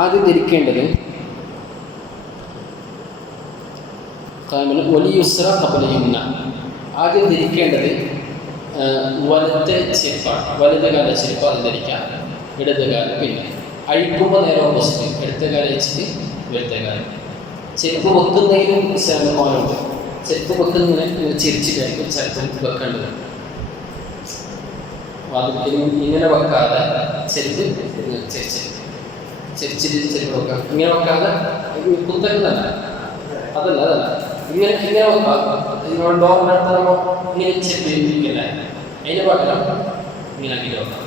ആദ്യം ധരിക്കേണ്ടത് വലിയുസ്റ ഖബ്ല യുംന, ആദ്യം ധരിക്കേണ്ടത് വലത്തെ ചെരുപ്പാണ്. വലത് കാല ചെരുപ്പ് അത് ധരിക്കാം, ഇടത് കാലം പിന്നെ അഴിക്കുമ്പോൾ നേരെ ഓപ്പോസിറ്റ്, ഇടത്തെ കാലം വെച്ചിട്ട് വലത്തെ കാലം. ചെരുപ്പ് വെക്കുന്നതിലും ഇസ്ലാമികമാരുണ്ട്. ചെരുപ്പ് വെക്കുന്നതിനെ ചിരിച്ചിട്ടായിരിക്കും ചെരുപ്പ് വെക്കേണ്ടത്. വാതിൽക്കലും ഇങ്ങനെ വെക്കാതെ ചെരുപ്പ് ചിരിച്ചിട്ട് ചെരുപ്പ് വെക്കാം. ഇങ്ങനെ വെക്കാതെ കുത്തക്കുന്നല്ല, അതല്ല ഇങ്ങനെ വെക്കാം. ഡോറിനടുത്ത് നമ്മൾ ഇങ്ങനെ ചെരുപ്പ് ഇരിക്കില്ല, അതിന് പകരം ഇങ്ങനെ ആക്കിയിട്ട് വെക്കാം,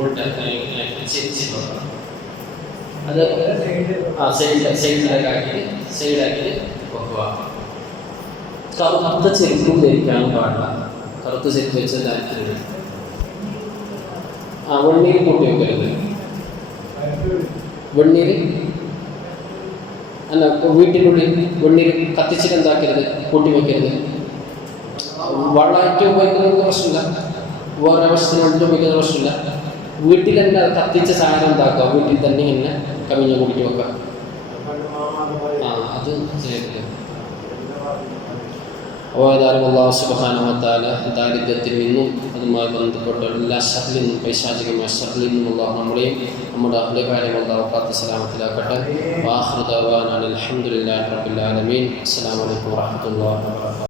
ഉൾട്ട ചിരിച്ചിട്ട് വെക്കാം. അത് സൈഡിലാക്കിയിട്ട് വെക്കുക. കറുത്ത ചെരുപ്പും ധരിക്കാനും പാടില്ല, കറുത്ത ചെരുപ്പ് വെച്ചാൽ താല്പര്യം. വെണ്ണീര് കൂട്ടി വെക്കരുത്. വെണ്ണീര് അല്ല, വീട്ടിനുള്ളിൽ വെണ്ണീര് കത്തിച്ചിട്ട് എന്താക്കരുത്, കൂട്ടി വെക്കരുത്. വളമായിട്ട് ഉപയോഗിക്കുന്നത് പ്രശ്നമില്ല, വേറെ ആവശ്യത്തിന് വേണ്ടിയിട്ട് ഉപയോഗിക്കുന്ന പ്രശ്നമില്ല. വീട്ടിൽ തന്നെ കത്തിച്ച സാധനം എന്താക്കുക, വീട്ടിൽ തന്നെ ഇങ്ങനെ കവിഞ്ഞ കൂട്ടി വെക്കുക. അത് ചെയ്യരുത്. ഏതായാലും അല്ലാഹു സുബ്ഹാനഹു വ തആല ദാരിദ്ര്യത്തിൽ നിന്നും അതുമായി ബന്ധപ്പെട്ട എല്ലാ ഷർറിൽ നിന്നും, പൈശാചികമായ ഷർറിൽ നിന്നും അല്ലാഹു നമ്മളെയും നമ്മുടെ അഹ്ലുകാരെയും അല്ലാഹു കാത്ത് സലാമത്തിലാക്കട്ടെ. വആഖിറു ദഅവാനാ അൽഹംദുലില്ലാഹി റബ്ബിൽ ആലമീൻ. അസ്സലാമു അലൈക്കും വറഹ്മത്തുള്ളാഹി വബറകാതുഹു.